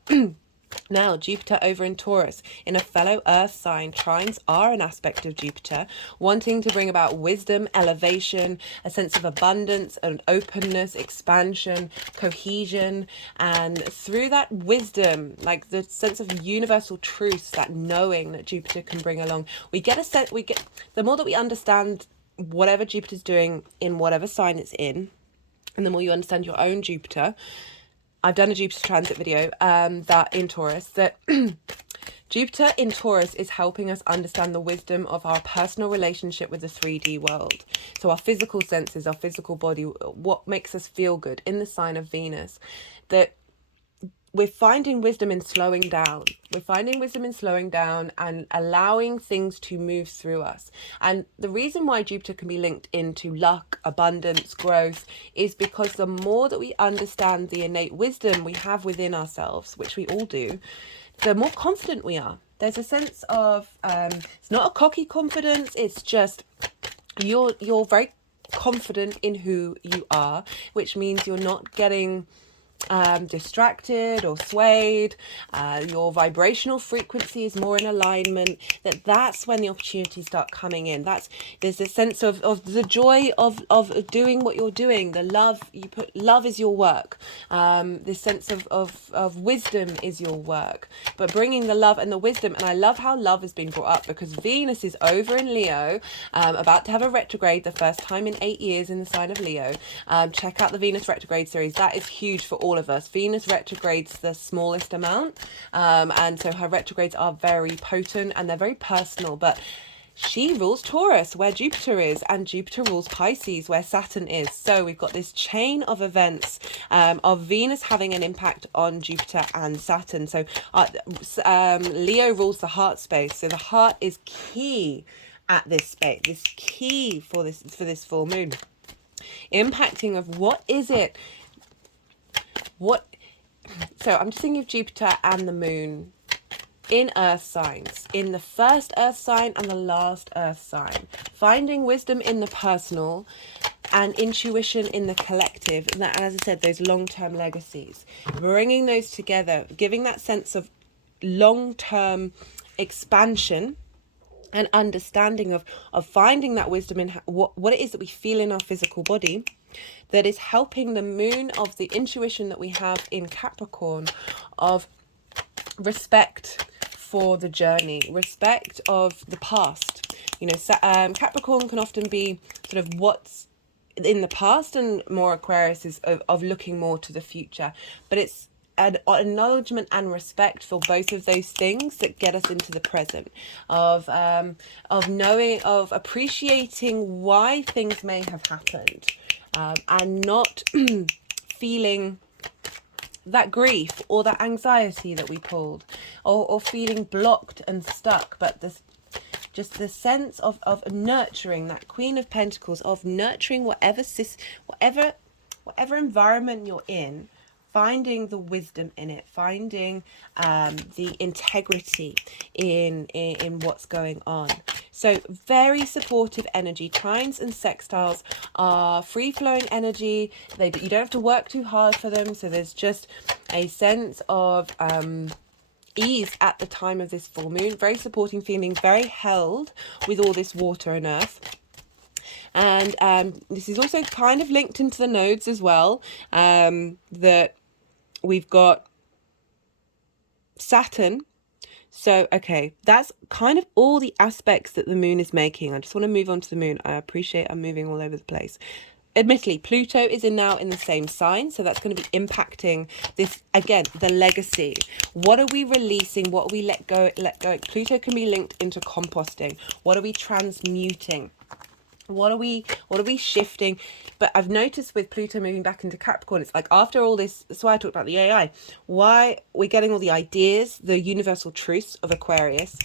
Now, Jupiter over in Taurus, in a fellow earth sign, trines are an aspect of Jupiter, wanting to bring about wisdom, elevation, a sense of abundance and openness, expansion, cohesion, and through that wisdom, like the sense of universal truths, that knowing that Jupiter can bring along, we get a sense, the more that we understand whatever Jupiter's doing in whatever sign it's in, and the more you understand your own Jupiter. I've done a Jupiter transit video that in Taurus, that Jupiter in Taurus is helping us understand the wisdom of our personal relationship with the 3D world. So our physical senses, our physical body, what makes us feel good in the sign of Venus, that we're finding wisdom in slowing down. We're finding wisdom in slowing down and allowing things to move through us. And the reason why Jupiter can be linked into luck, abundance, growth, is because the more that we understand the innate wisdom we have within ourselves, which we all do, the more confident we are. There's a sense of, it's not a cocky confidence, it's just you're very confident in who you are, which means you're not getting distracted or swayed. Your vibrational frequency is more in alignment. That's when the opportunities start coming in. There's a sense of the joy of doing what you're doing. The love you put, love is your work. This sense of wisdom is your work, but bringing the love and the wisdom. And I love how love has been brought up, because Venus is over in Leo, about to have a retrograde, the first time in 8 years in the sign of Leo. Check out the Venus retrograde series. That is huge for all of us. Venus retrogrades the smallest amount, and so her retrogrades are very potent and they're very personal, but she rules Taurus, where Jupiter is, and Jupiter rules Pisces, where Saturn is. So we've got this chain of events of Venus having an impact on Jupiter and Saturn. So Leo rules the heart space, so the heart is key at this space, this key for this full moon, impacting of what is it. So I'm just thinking of Jupiter and the moon in earth signs, in the first earth sign and the last earth sign, finding wisdom in the personal and intuition in the collective. And as I said, those long-term legacies, bringing those together, giving that sense of long-term expansion and understanding of finding that wisdom in what it is that we feel in our physical body, that is helping the moon of the intuition that we have in Capricorn, of respect for the journey, respect of the past. Capricorn can often be sort of what's in the past, and more Aquarius is of looking more to the future. But it's an acknowledgement and respect for both of those things that get us into the present, of knowing, of appreciating why things may have happened, and not feeling that grief or that anxiety that we pulled, or feeling blocked and stuck, but just the sense of nurturing that Queen of Pentacles, of nurturing whatever environment you're in, finding the wisdom in it, finding the integrity in what's going on. So very supportive energy. Trines and sextiles are free-flowing energy. You don't have to work too hard for them. So there's just a sense of ease at the time of this full moon. Very supporting, feeling very held with all this water and earth. And this is also kind of linked into the nodes as well, that we've got Saturn. So, okay, that's kind of all the aspects that the moon is making. I just want to move on to the moon. I appreciate I'm moving all over the place. Admittedly, Pluto is now in the same sign, so that's going to be impacting this, again, the legacy. What are we releasing? What are we let go? Pluto can be linked into composting. What are we transmuting? What are we shifting? But I've noticed with Pluto moving back into Capricorn, it's like after all this, that's why I talked about the AI, why we're getting all the ideas, the universal truths of Aquarius,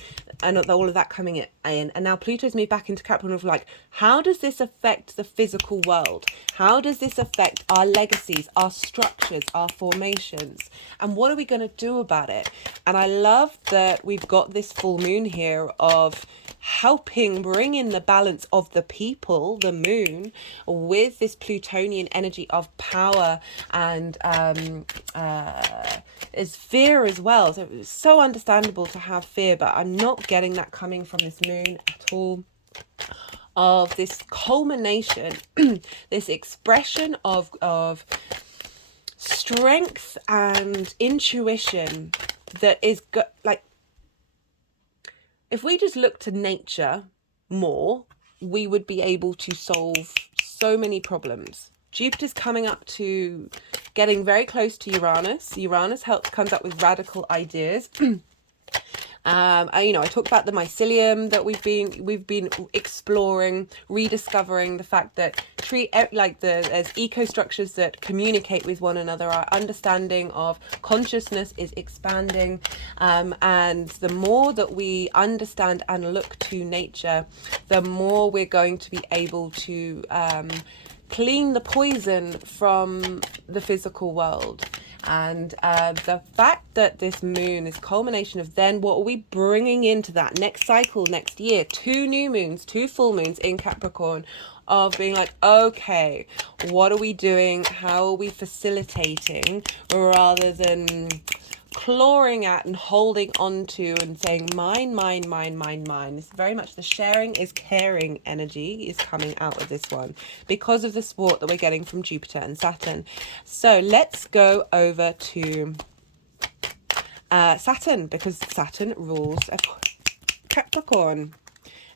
and all of that coming in. And now Pluto's moved back into Capricorn of like, how does this affect the physical world? How does this affect our legacies, our structures, our formations? And what are we going to do about it? And I love that we've got this full moon here of helping bring in the balance of the people, the moon, with this Plutonian energy of power and is fear as well. So it's so understandable to have fear, but I'm not getting that coming from this moon at all. Of this culmination, this expression of strength and intuition that is like, if we just look to nature more, we would be able to solve so many problems. Jupiter's coming up to getting very close to Uranus. Uranus comes up with radical ideas. I talked about the mycelium that we've been exploring, rediscovering the fact that there's eco structures that communicate with one another. Our understanding of consciousness is expanding, and the more that we understand and look to nature, the more we're going to be able to clean the poison from the physical world. And the fact that this moon is culmination of then what are we bringing into that next cycle next year, 2 new moons, 2 full moons in Capricorn, of being like, okay, what are we doing, how are we facilitating, rather than clawing at and holding on to and saying mine. It's very much the sharing is caring energy is coming out of this one because of the support that we're getting from Jupiter and Saturn. So let's go over to Saturn, because Saturn rules Capricorn.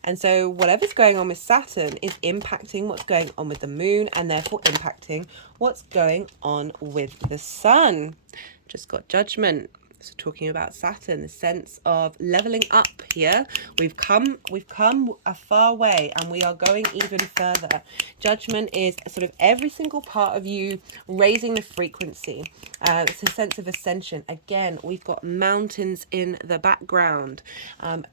And so whatever's going on with Saturn is impacting what's going on with the moon, and therefore impacting what's going on with the sun. Just got Judgment. So talking about Saturn, the sense of leveling up here. We've come a far way, and we are going even further. Judgment is sort of every single part of you raising the frequency. It's a sense of ascension. Again, we've got mountains in the background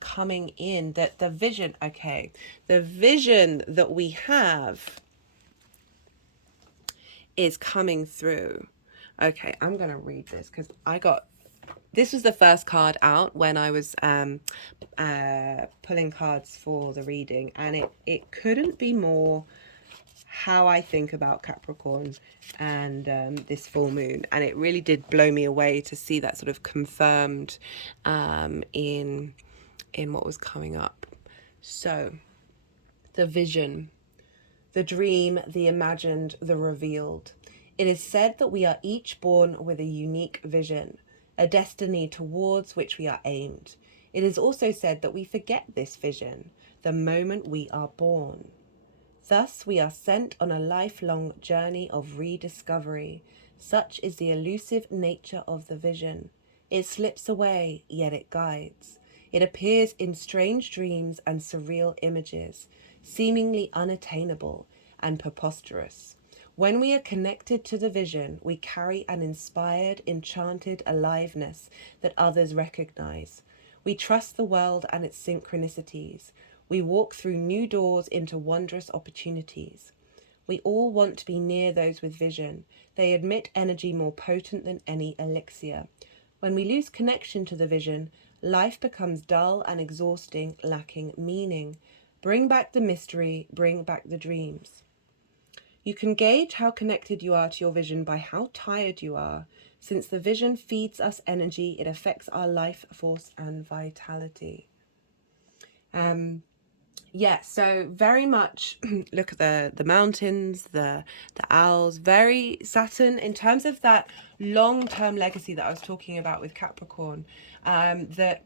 coming in. That the vision, okay, the vision that we have is coming through. Okay, I'm going to read this because this was the first card out when I was pulling cards for the reading, and it couldn't be more how I think about Capricorn and this full moon, and it really did blow me away to see that sort of confirmed in what was coming up. So the vision, the dream, the imagined, the revealed. It is said that we are each born with a unique vision, a destiny towards which we are aimed. It is also said that we forget this vision the moment we are born. Thus, we are sent on a lifelong journey of rediscovery. Such is the elusive nature of the vision. It slips away, yet it guides. It appears in strange dreams and surreal images, seemingly unattainable and preposterous. When we are connected to the vision, we carry an inspired, enchanted aliveness that others recognize. We trust the world and its synchronicities. We walk through new doors into wondrous opportunities. We all want to be near those with vision. They emit energy more potent than any elixir. When we lose connection to the vision, life becomes dull and exhausting, lacking meaning. Bring back the mystery, bring back the dreams. You can gauge how connected you are to your vision by how tired you are. Since the vision feeds us energy, it affects our life force and vitality. So very much look at the mountains, the owls, very Saturn in terms of that long-term legacy that I was talking about with Capricorn, that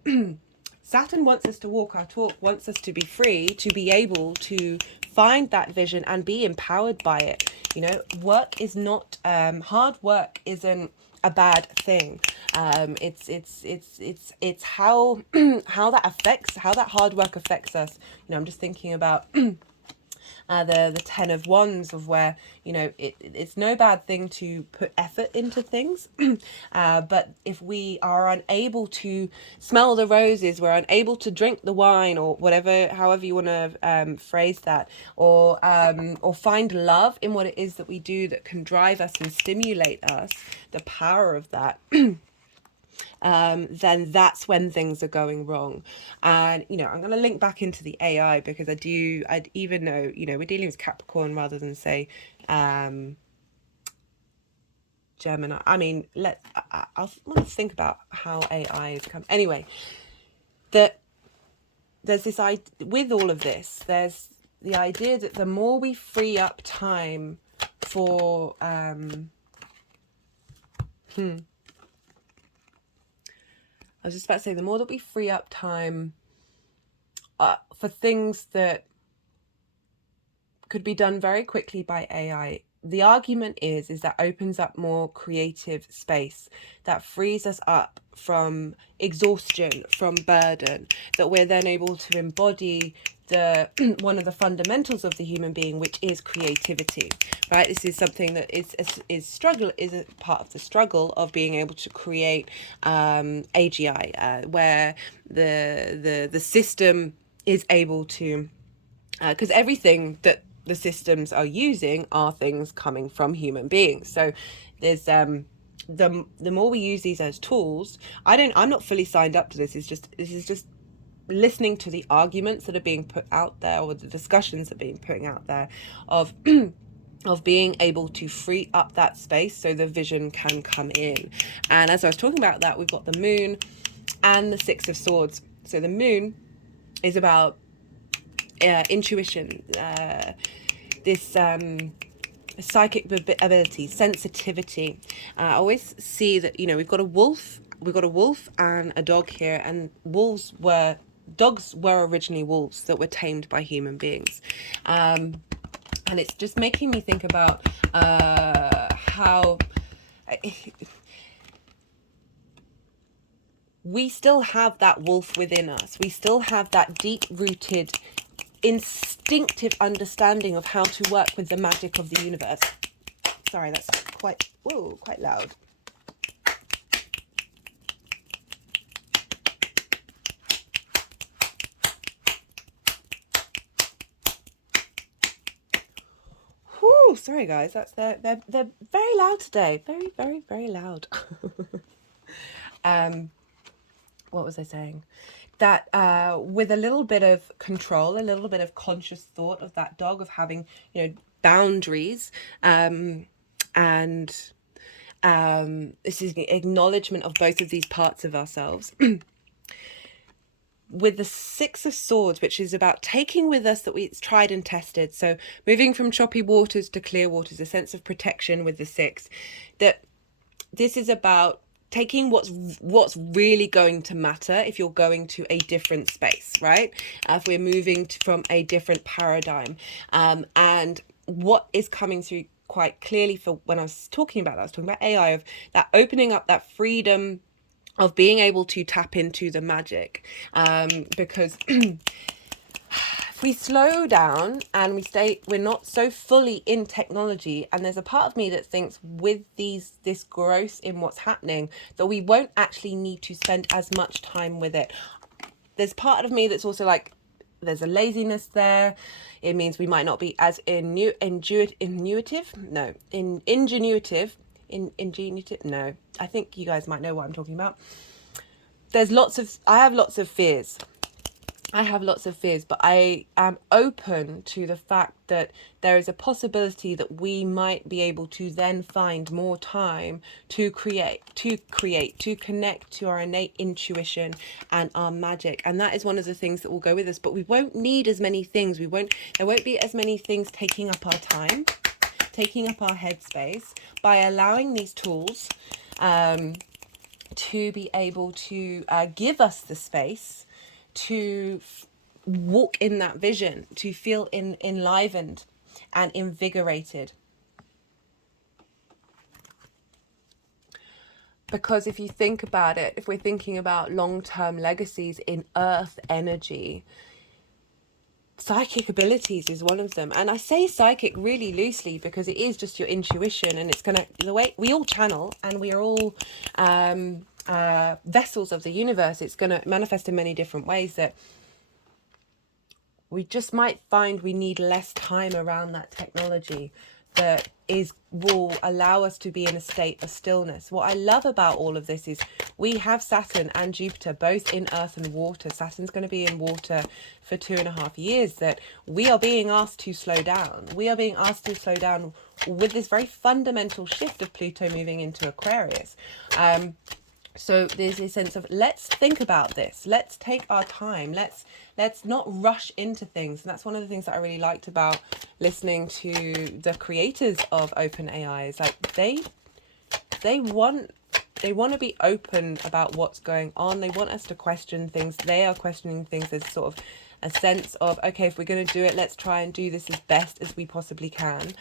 Saturn wants us to walk our talk, wants us to be free, to be able to find that vision and be empowered by it. You know, work is not, hard work isn't a bad thing. It's how how that hard work affects us. You know, I'm just thinking about the 10 of Wands, of where, you know, it's no bad thing to put effort into things, but if we are unable to smell the roses, we're unable to drink the wine, or whatever, however you want to phrase that, or find love in what it is that we do that can drive us and stimulate us, the power of that, then that's when things are going wrong. And, you know, I'm going to link back into the AI, because I'd even know, you know, we're dealing with Capricorn rather than, say, Gemini. I mean, let's think about how AI is coming. Anyway, there's this idea with all of this, there's the idea that the more we free up time for, I was just about to say, the more that we free up time for things that could be done very quickly by AI, the argument is that opens up more creative space, that frees us up from exhaustion, from burden, that we're then able to embody the one of the fundamentals of the human being, which is creativity, right? This is something that is a part of the struggle of being able to create AGI, where the system is able to, because everything that the systems are using are things coming from human beings. So there's the more we use these as tools, I'm not fully signed up to this. This is just listening to the arguments that are being put out there, or the discussions that are being put out there, of of being able to free up that space so the vision can come in. And as I was talking about that, we've got the moon and the Six of Swords. So the moon is about intuition, this psychic ability, sensitivity. I always see that, we've got a wolf and a dog here, and dogs were originally wolves that were tamed by human beings. And it's just making me think about how we still have that wolf within us. We still have that deep-rooted, instinctive understanding of how to work with the magic of the universe. Sorry, that's quite loud. Whew, sorry guys, they're very loud today. Very, very, very loud. What was I saying? That with a little bit of control, a little bit of conscious thought of that dog, of having, boundaries, and this is an acknowledgement of both of these parts of ourselves. With the Six of Swords, which is about taking with us that it's tried and tested. So moving from choppy waters to clear waters, a sense of protection with the six. That this is about taking what's really going to matter if you're going to a different space, right? If we're moving from a different paradigm, and what is coming through quite clearly for when I was talking about that, I was talking about AI, of that opening up that freedom of being able to tap into the magic, because if we slow down and we're not so fully in technology, and there's a part of me that thinks with this growth in what's happening, that we won't actually need to spend as much time with it. There's part of me that's also like, there's a laziness there. It means we might not be as ingenuitive. No, I think you guys might know what I'm talking about. I have lots of fears, but I am open to the fact that there is a possibility that we might be able to then find more time to create, to connect to our innate intuition and our magic. And that is one of the things that will go with us, but we won't need as many things. There won't be as many things taking up our time, taking up our headspace, by allowing these tools to be able to give us the space to walk in that vision, to feel enlivened and invigorated. Because if you think about it, if we're thinking about long-term legacies in earth energy, psychic abilities is one of them. And I say psychic really loosely because it is just your intuition, and it's the way we all channel, and we are all vessels of the universe. It's going to manifest in many different ways, that we just might find we need less time around that technology that will allow us to be in a state of stillness. What I love about all of this is we have Saturn and Jupiter both in earth and water. Saturn's going to be in water for 2.5 years, that we are being asked to slow down. We are being asked to slow down with this very fundamental shift of Pluto moving into Aquarius. So there's a sense of, let's think about this. Let's take our time. Let's not rush into things. And that's one of the things that I really liked about listening to the creators of OpenAI, is like they want to be open about what's going on. They want us to question things. They are questioning things. There's sort of a sense of, okay, if we're going to do it, let's try and do this as best as we possibly can,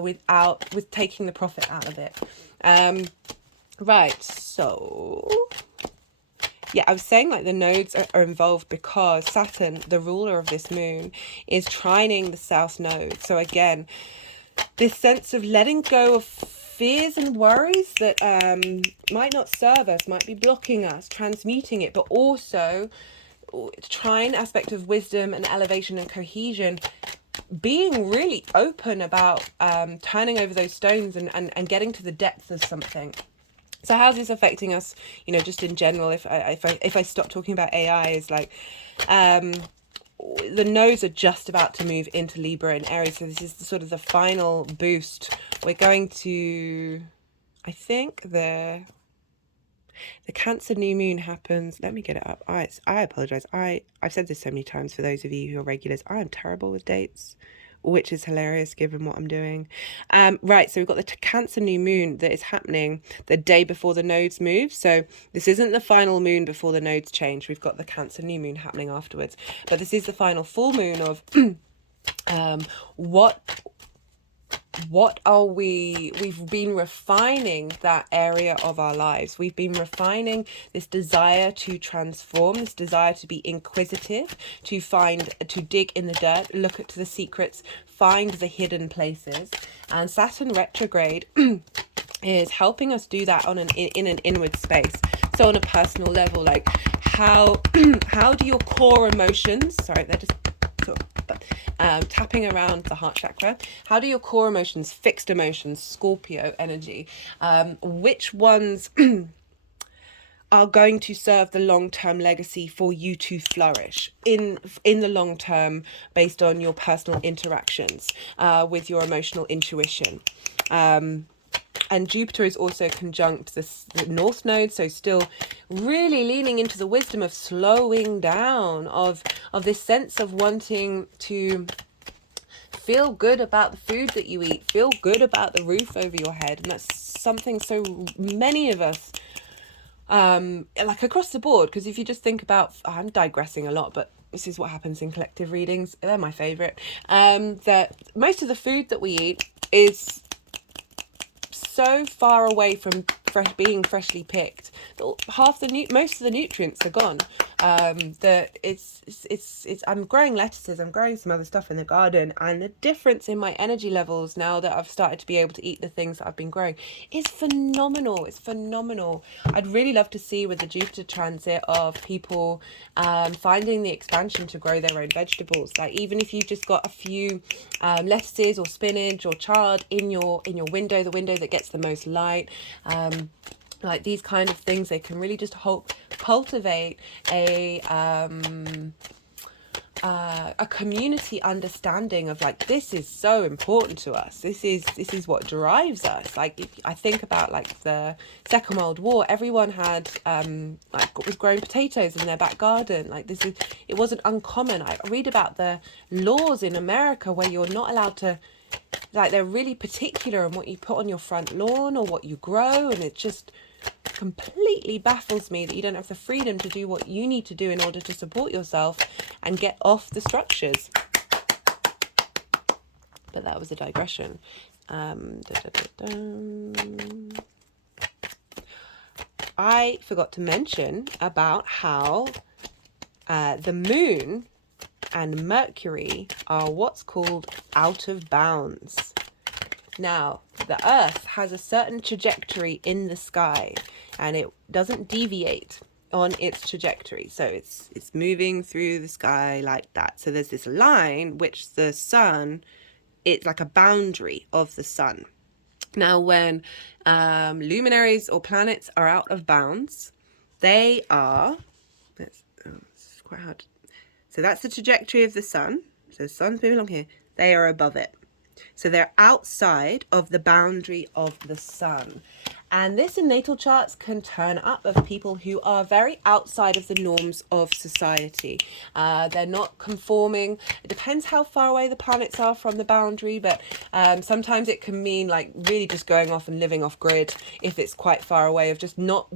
with taking the profit out of it. Right, so yeah, I was saying like the nodes are involved because Saturn, the ruler of this moon, is trining the south node. So again, this sense of letting go of fears and worries that might not serve us, might be blocking us, transmuting it, but also trine aspect of wisdom and elevation and cohesion, being really open about turning over those stones and getting to the depth of something. So how's this affecting us, you know, just in general? If I stop talking about AI, is like the nodes are just about to move into Libra and Aries, so this is sort of the final boost. We're going to, I think the Cancer new moon happens. Let me get it up. I apologize. I've said this so many times for those of you who are regulars. I am terrible with dates, which is hilarious given what I'm doing. Right, so we've got the Cancer new moon that is happening the day before the nodes move. So this isn't the final moon before the nodes change. We've got the Cancer new moon happening afterwards. But this is the final full moon of what are we've been refining that area of our lives. We've been refining this desire to transform, this desire to be inquisitive, to dig in the dirt, look at the secrets, find the hidden places. And Saturn retrograde is helping us do that in an inward space. So on a personal level, like how do your core emotions, sorry, they're just sort of tapping around the heart chakra. How do your core emotions, fixed emotions, Scorpio energy, which ones are going to serve the long-term legacy for you to flourish in the long term based on your personal interactions with your emotional intuition? And Jupiter is also conjunct the North Node, so still really leaning into the wisdom of slowing down, of this sense of wanting to feel good about the food that you eat, feel good about the roof over your head. And that's something so many of us, like across the board, because if you just think about, I'm digressing a lot, but this is what happens in collective readings. They're my favorite. That most of the food that we eat is so far away from being freshly picked that most of the nutrients are gone. That it's I'm growing lettuces, I'm growing some other stuff in the garden, and the difference in my energy levels now that I've started to be able to eat the things that I've been growing is phenomenal. It's phenomenal. I'd really love to see with the Jupiter transit of people finding the expansion to grow their own vegetables. Like even if you've just got a few lettuces or spinach or chard in your window, the window that gets the most light, like these kind of things, they can really just cultivate a community understanding of like, this is so important to us. This is what drives us. Like if I think about like the Second World War, everyone had was growing potatoes in their back garden. Like it wasn't uncommon. I read about the laws in America where you're not allowed to, like they're really particular on what you put on your front lawn or what you grow, and it just completely baffles me that you don't have the freedom to do what you need to do in order to support yourself and get off the structures. But that was a digression. I forgot to mention about how the moon and Mercury are what's called out of bounds. Now, the Earth has a certain trajectory in the sky, and it doesn't deviate on its trajectory. So it's moving through the sky like that. So there's this line which the sun, it's like a boundary of the sun. Now, when luminaries or planets are out of bounds, they are, it's quite hard. So that's the trajectory of the sun. So the sun's moving along here. They are above it. So they're outside of the boundary of the sun. And this in natal charts can turn up of people who are very outside of the norms of society. They're not conforming. It depends how far away the planets are from the boundary, but sometimes it can mean like really just going off and living off grid if it's quite far away, of just not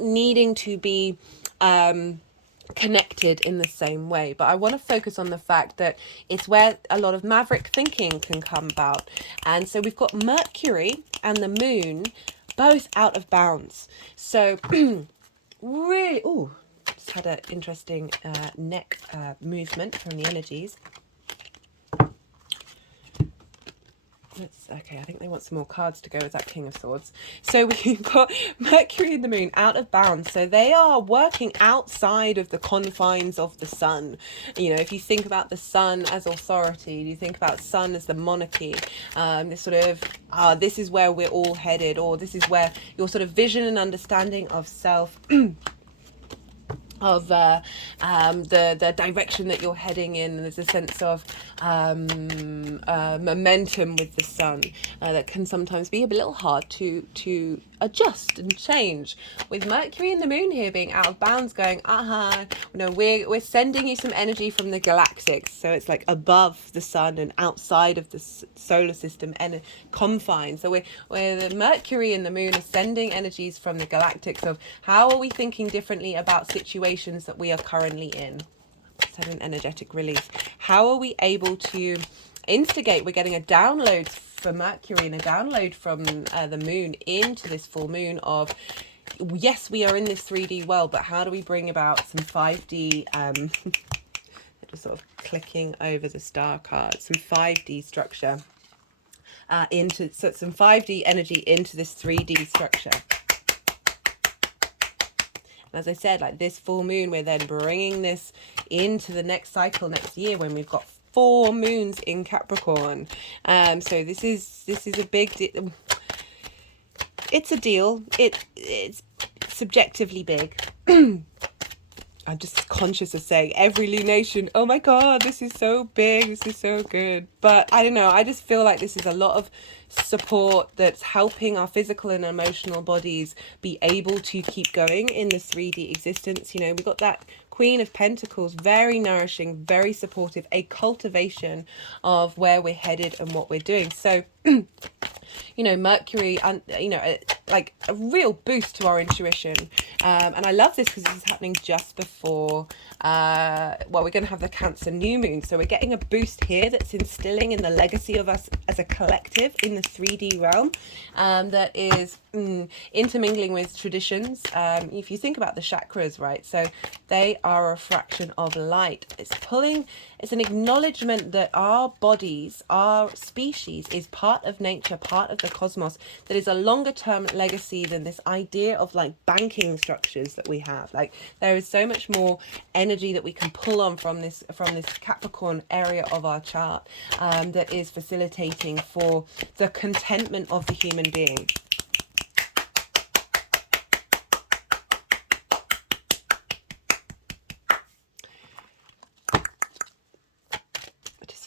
needing to be connected in the same way. But I want to focus on the fact that it's where a lot of maverick thinking can come about. And so we've got Mercury and the moon both out of bounds. So really, oh, just had an interesting neck movement from the energies. Okay, I think they want some more cards to go with that King of Swords. So we've got Mercury and the moon out of bounds. So they are working outside of the confines of the sun. You know, if you think about the sun as authority, you think about sun as the monarchy, this sort of, this is where we're all headed, or this is where your sort of vision and understanding of self of the direction that you're heading in. There's a sense of momentum with the sun that can sometimes be a little hard to adjust and change. With Mercury and the moon here being out of bounds, going, we're sending you some energy from the galactics, so it's like above the sun and outside of the solar system and confines. So where the Mercury and the moon are sending energies from the galactics of how are we thinking differently about situations that we are currently in. Let's have an energetic release. How are we able to instigate? We're getting a download for Mercury and a download from the moon into this full moon of, yes, we are in this 3D world, but how do we bring about some 5D, just sort of clicking over the star cards, some 5D structure into, so some 5D energy into this 3D structure. As I said, like this full moon, we're then bringing this into the next cycle next year when we've got 4 moons in Capricorn. So this is a big deal. It's a deal. It's subjectively big. I'm just conscious of saying every lunation, oh my God, this is so big, this is so good. But I don't know, I just feel like this is a lot of support that's helping our physical and emotional bodies be able to keep going in this 3D existence. You know, we've got that Queen of Pentacles, very nourishing, very supportive, a cultivation of where we're headed and what we're doing. So, you know, Mercury, and like a real boost to our intuition. And I love this because this is happening just before, we're going to have the Cancer new moon. So we're getting a boost here that's instilling in the legacy of us as a collective in the 3D realm, that is intermingling with traditions. If you think about the chakras, right? So they are a fraction of light. It's an acknowledgement that our bodies, our species is part of nature, part of the cosmos, that is a longer term legacy than this idea of like banking structures that we have. Like there is so much more energy that we can pull on from this Capricorn area of our chart, that is facilitating for the contentment of the human being.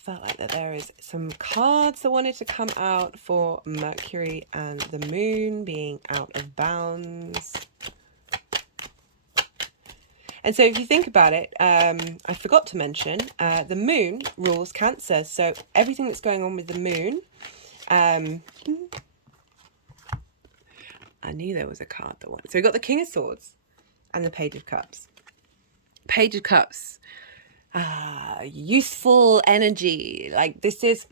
Felt like that there is some cards that wanted to come out for Mercury and the moon being out of bounds. And so if you think about it, I forgot to mention, the moon rules Cancer. So everything that's going on with the moon, I knew there was a card that wanted. So we've got the King of Swords and the Page of Cups. Page of Cups. Useful energy. Like this is,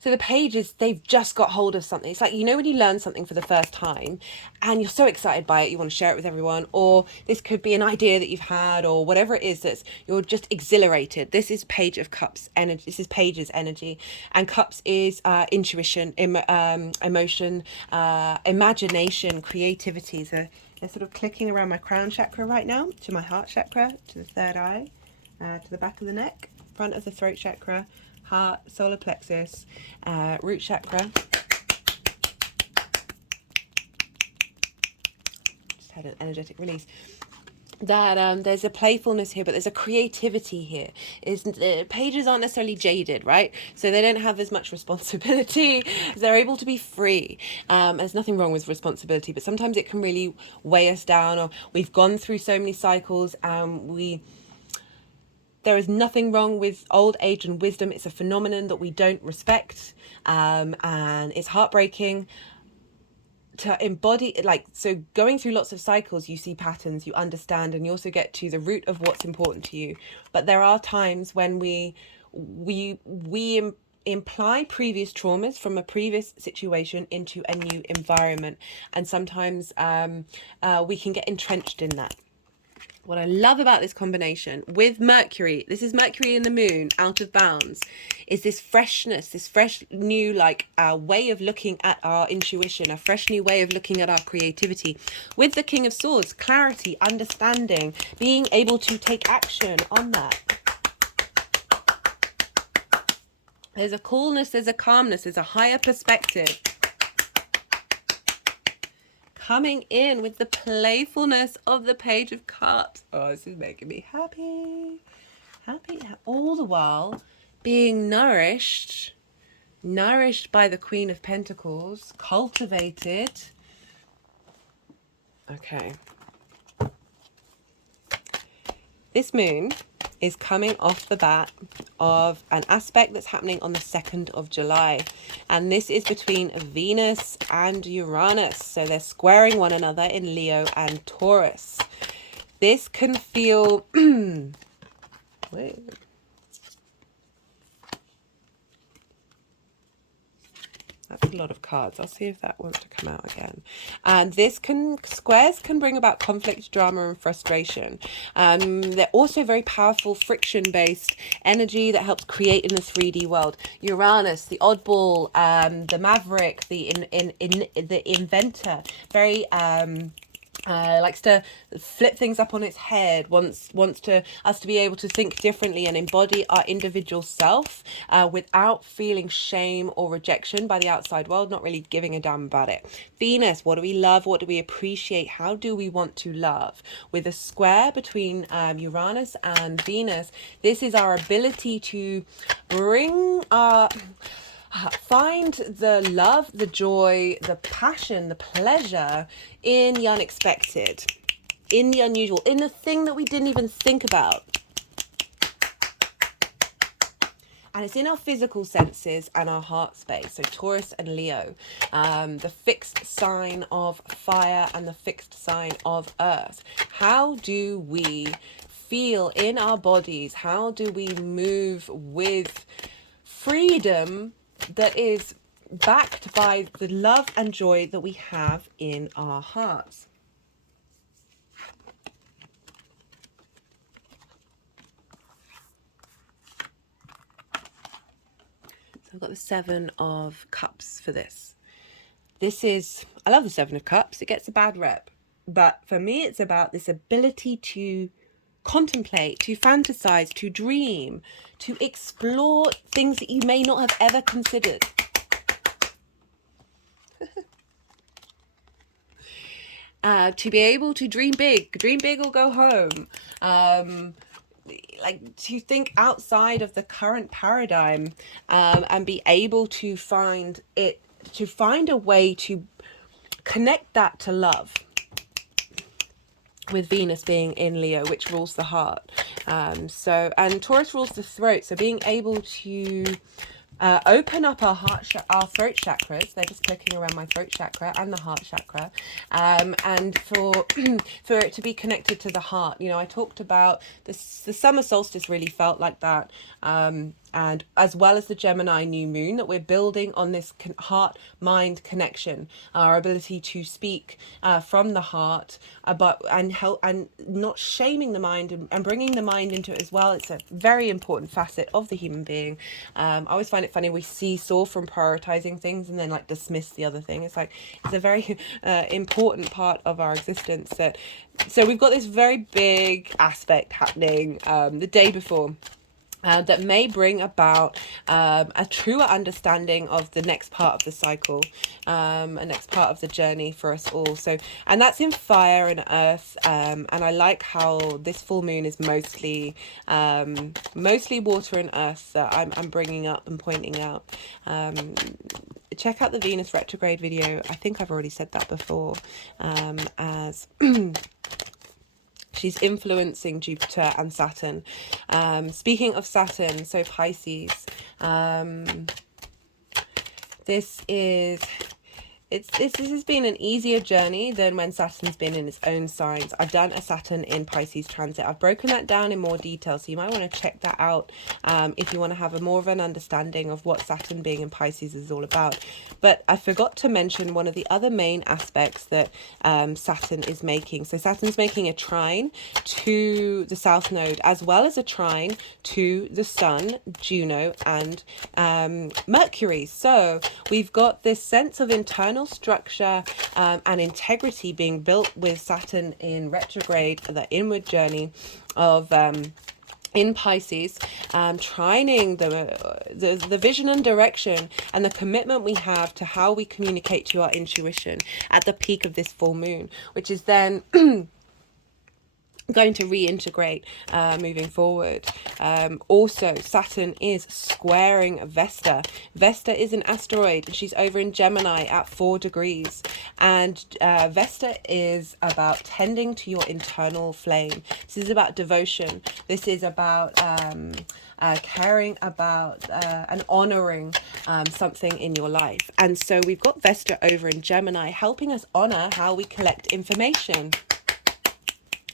so the pages, they've just got hold of something. It's like, you know, when you learn something for the first time and you're so excited by it, you want to share it with everyone, or this could be an idea that you've had, or whatever it is, that's, you're just exhilarated. This is Page of Cups energy. This is Page's energy, and Cups is intuition, emotion, imagination, creativity. So they're sort of clicking around my crown chakra right now, to my heart chakra, to the third eye, to the back of the neck, front of the throat chakra, heart, solar plexus, root chakra. Just had an energetic release. That there's a playfulness here, but there's a creativity here. Pages aren't necessarily jaded, right? So they don't have as much responsibility. They're able to be free. There's nothing wrong with responsibility, but sometimes it can really weigh us down. Or we've gone through so many cycles, there is nothing wrong with old age and wisdom. It's a phenomenon that we don't respect, and it's heartbreaking. to embody, like, so going through lots of cycles, you see patterns, you understand, and you also get to the root of what's important to you. But there are times when we imply previous traumas from a previous situation into a new environment, and sometimes we can get entrenched in that. What I love about this combination with Mercury, this is Mercury and the Moon out of bounds, is this freshness, this fresh new way of looking at our intuition, a fresh new way of looking at our creativity. With the King of Swords, clarity, understanding, being able to take action on that. There's a coolness, there's a calmness, there's a higher perspective. Coming in with the playfulness of the Page of Cups. Oh, this is making me happy. Happy. All the while being nourished by the Queen of Pentacles, cultivated. Okay. This moon is coming off the bat of an aspect that's happening on the 2nd of July. And this is between Venus and Uranus. So they're squaring one another in Leo and Taurus. This can feel... Wait. That's a lot of cards. I'll see if that wants to come out again. And squares can bring about conflict, drama, and frustration. They're also very powerful friction-based energy that helps create in the 3D world. Uranus, the oddball, the maverick, the inventor, very likes to flip things up on its head, wants us to be able to think differently and embody our individual self without feeling shame or rejection by the outside world, not really giving a damn about it. Venus, what do we love? What do we appreciate? How do we want to love? With a square between Uranus and Venus, this is our ability to bring our... find the love, the joy, the passion, the pleasure in the unexpected, in the unusual, in the thing that we didn't even think about. And it's in our physical senses and our heart space. So Taurus and Leo, the fixed sign of fire and the fixed sign of earth. How do we feel in our bodies? How do we move with freedom that is backed by the love and joy that we have in our hearts? So I've got the 7 of Cups for this. I love the 7 of Cups. It gets a bad rep. But for me, it's about this ability to contemplate, to fantasize, to dream, to explore things that you may not have ever considered. To be able to dream big or go home. Like to think outside of the current paradigm, and be able to find a way to connect that to love. With Venus being in Leo, which rules the heart. And Taurus rules the throat. So being able to open up our throat chakras. They're just clicking around my throat chakra and the heart chakra. And for it to be connected to the heart. You know, I talked about the summer solstice really felt like that. And as well as the Gemini new moon, that we're building on this heart-mind connection, our ability to speak from the heart, and not shaming the mind and bringing the mind into it as well. It's a very important facet of the human being. I always find it funny, we seesaw from prioritizing things and then like dismiss the other thing. It's a very important part of our existence. So we've got this very big aspect happening the day before. That may bring about a truer understanding of the next part of the cycle, a next part of the journey for us all. So, and that's in fire and earth, and I like how this full moon is mostly water and earth that I'm bringing up and pointing out. Check out the Venus retrograde video. I think I've already said that before, as she's influencing Jupiter and Saturn. Speaking of Saturn, so Pisces, this is this has been an easier journey than when Saturn's been in its own signs. I've done a Saturn in Pisces transit. I've broken that down in more detail, so you might want to check that out if you want to have a more of an understanding of what Saturn being in Pisces is all about. But I forgot to mention one of the other main aspects that Saturn is making. So Saturn's making a trine to the South Node, as well as a trine to the Sun, Juno, and Mercury. So we've got this sense of internal structure and integrity being built with Saturn in retrograde, the inward journey of in Pisces, trining the vision and direction and the commitment we have to how we communicate to our intuition at the peak of this full moon, which is then going to reintegrate moving forward. Also, Saturn is squaring Vesta. Vesta is an asteroid and she's over in Gemini at 4 degrees. And Vesta is about tending to your internal flame. This is about devotion. This is about caring about and honoring something in your life. And so we've got Vesta over in Gemini helping us honor how we collect information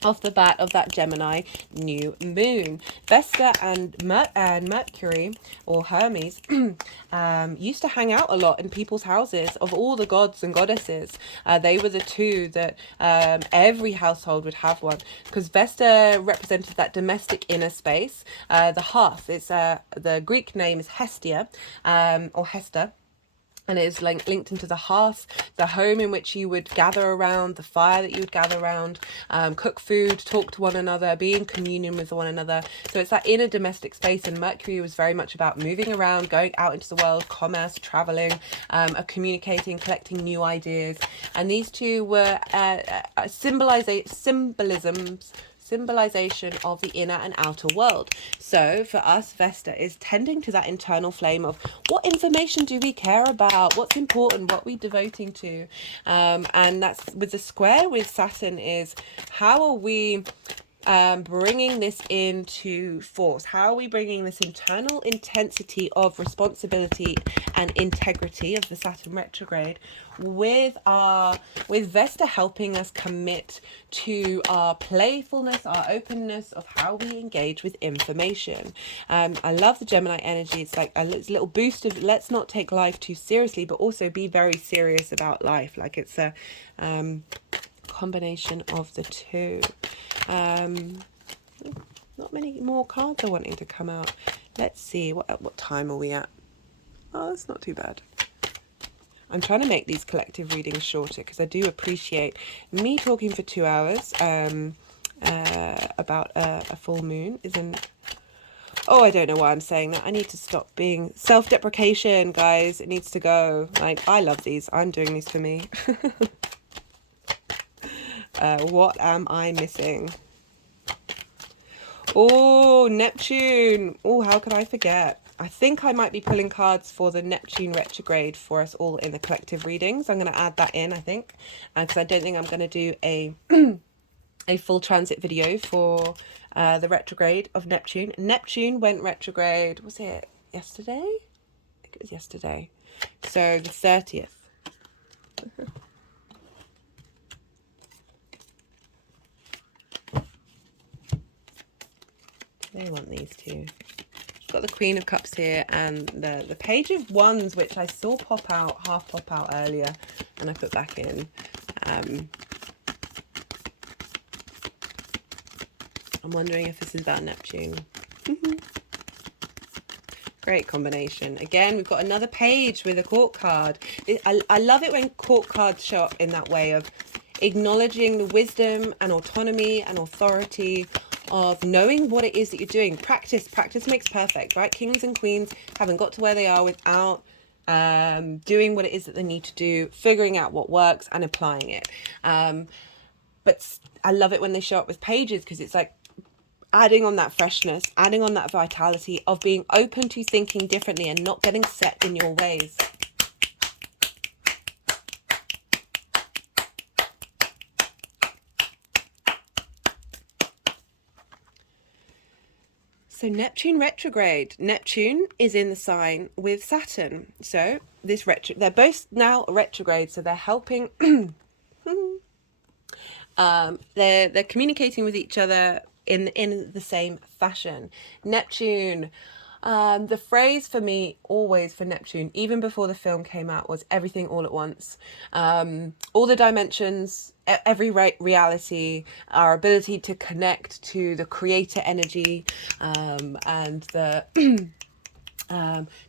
off the bat of that Gemini new moon. Vesta and Mercury, or Hermes, used to hang out a lot in people's houses. Of all the gods and goddesses, they were the two that every household would have one, because Vesta represented that domestic inner space, the hearth. It's the Greek name is Hestia, or Hester. And it is linked into the hearth, the home in which you would gather around, the fire that you would gather around, cook food, talk to one another, be in communion with one another. So it's that inner domestic space. And Mercury was very much about moving around, going out into the world, commerce, traveling, communicating, collecting new ideas. And these two were symbolization of the inner and outer world. So for us, Vesta is tending to that internal flame of what information do we care about, what's important, what we're devoting to, and that's with the square with Saturn is how are we bringing this into force? How are we bringing this internal intensity of responsibility and integrity of the Saturn retrograde with Vesta helping us commit to our playfulness, our openness of how we engage with information. I love the Gemini energy. It's like a little boost of let's not take life too seriously, but also be very serious about life. Like it's a combination of the two. Not many more cards are wanting to come out. Let's see, what time are we at? Oh, that's not too bad. I'm trying to make these collective readings shorter because I do appreciate me talking for 2 hours about a full moon isn't... Oh, I don't know why I'm saying that. I need to stop being self-deprecation, guys. It needs to go. Like, I love these. I'm doing these for me. What am I missing? Oh, Neptune. Oh, how could I forget? I think I might be pulling cards for the Neptune retrograde for us all in the collective readings. I'm going to add that in, I think, because I don't think I'm going to do a full transit video for the retrograde of Neptune. Neptune went retrograde, was it yesterday? I think it was yesterday. So the 30th. They want these two. Got the Queen of Cups here and the Page of Wands, which I saw half pop out earlier, and I put back in. I'm wondering if this is about Neptune. Great combination. Again, we've got another page with a court card. I love it when court cards show up in that way of acknowledging the wisdom and autonomy and authority of knowing what it is that you're doing. Practice makes perfect, right? Kings and queens haven't got to where they are without doing what it is that they need to do, figuring out what works and applying it. But I love it when they show up with pages because it's like adding on that freshness, adding on that vitality of being open to thinking differently and not getting set in your ways. So Neptune retrograde. Neptune is in the sign with Saturn. So this they're both now retrograde, so they're helping. They're communicating with each other in the same fashion. Neptune. The phrase for me always for Neptune, even before the film came out, was everything all at once. All the dimensions, every reality, our ability to connect to the creator energy, and the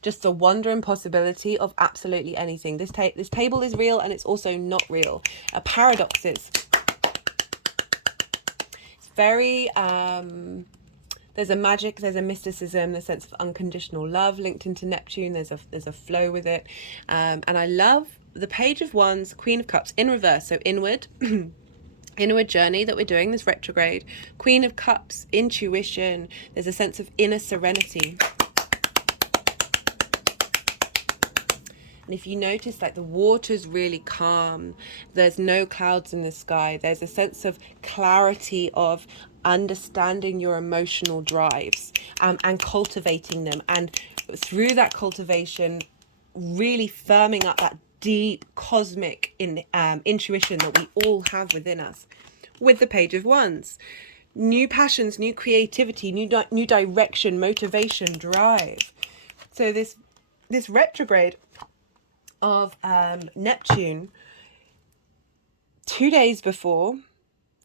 just the wonder and possibility of absolutely anything. This table is real, and it's also not real. Paradoxes. It's very there's a magic, there's a mysticism, the sense of unconditional love linked into Neptune. There's a flow with it, and I love the Page of Wands, Queen of Cups in reverse, so inward. Inward journey that we're doing this retrograde. Queen of Cups, intuition. There's a sense of inner serenity. And if you notice, like, the water's really calm, there's no clouds in the sky, there's a sense of clarity of understanding your emotional drives, and cultivating them, and through that cultivation really firming up that deep cosmic intuition that we all have within us. With the Page of Wands, new passions, new creativity, new direction, motivation, drive. So this retrograde of Neptune, 2 days before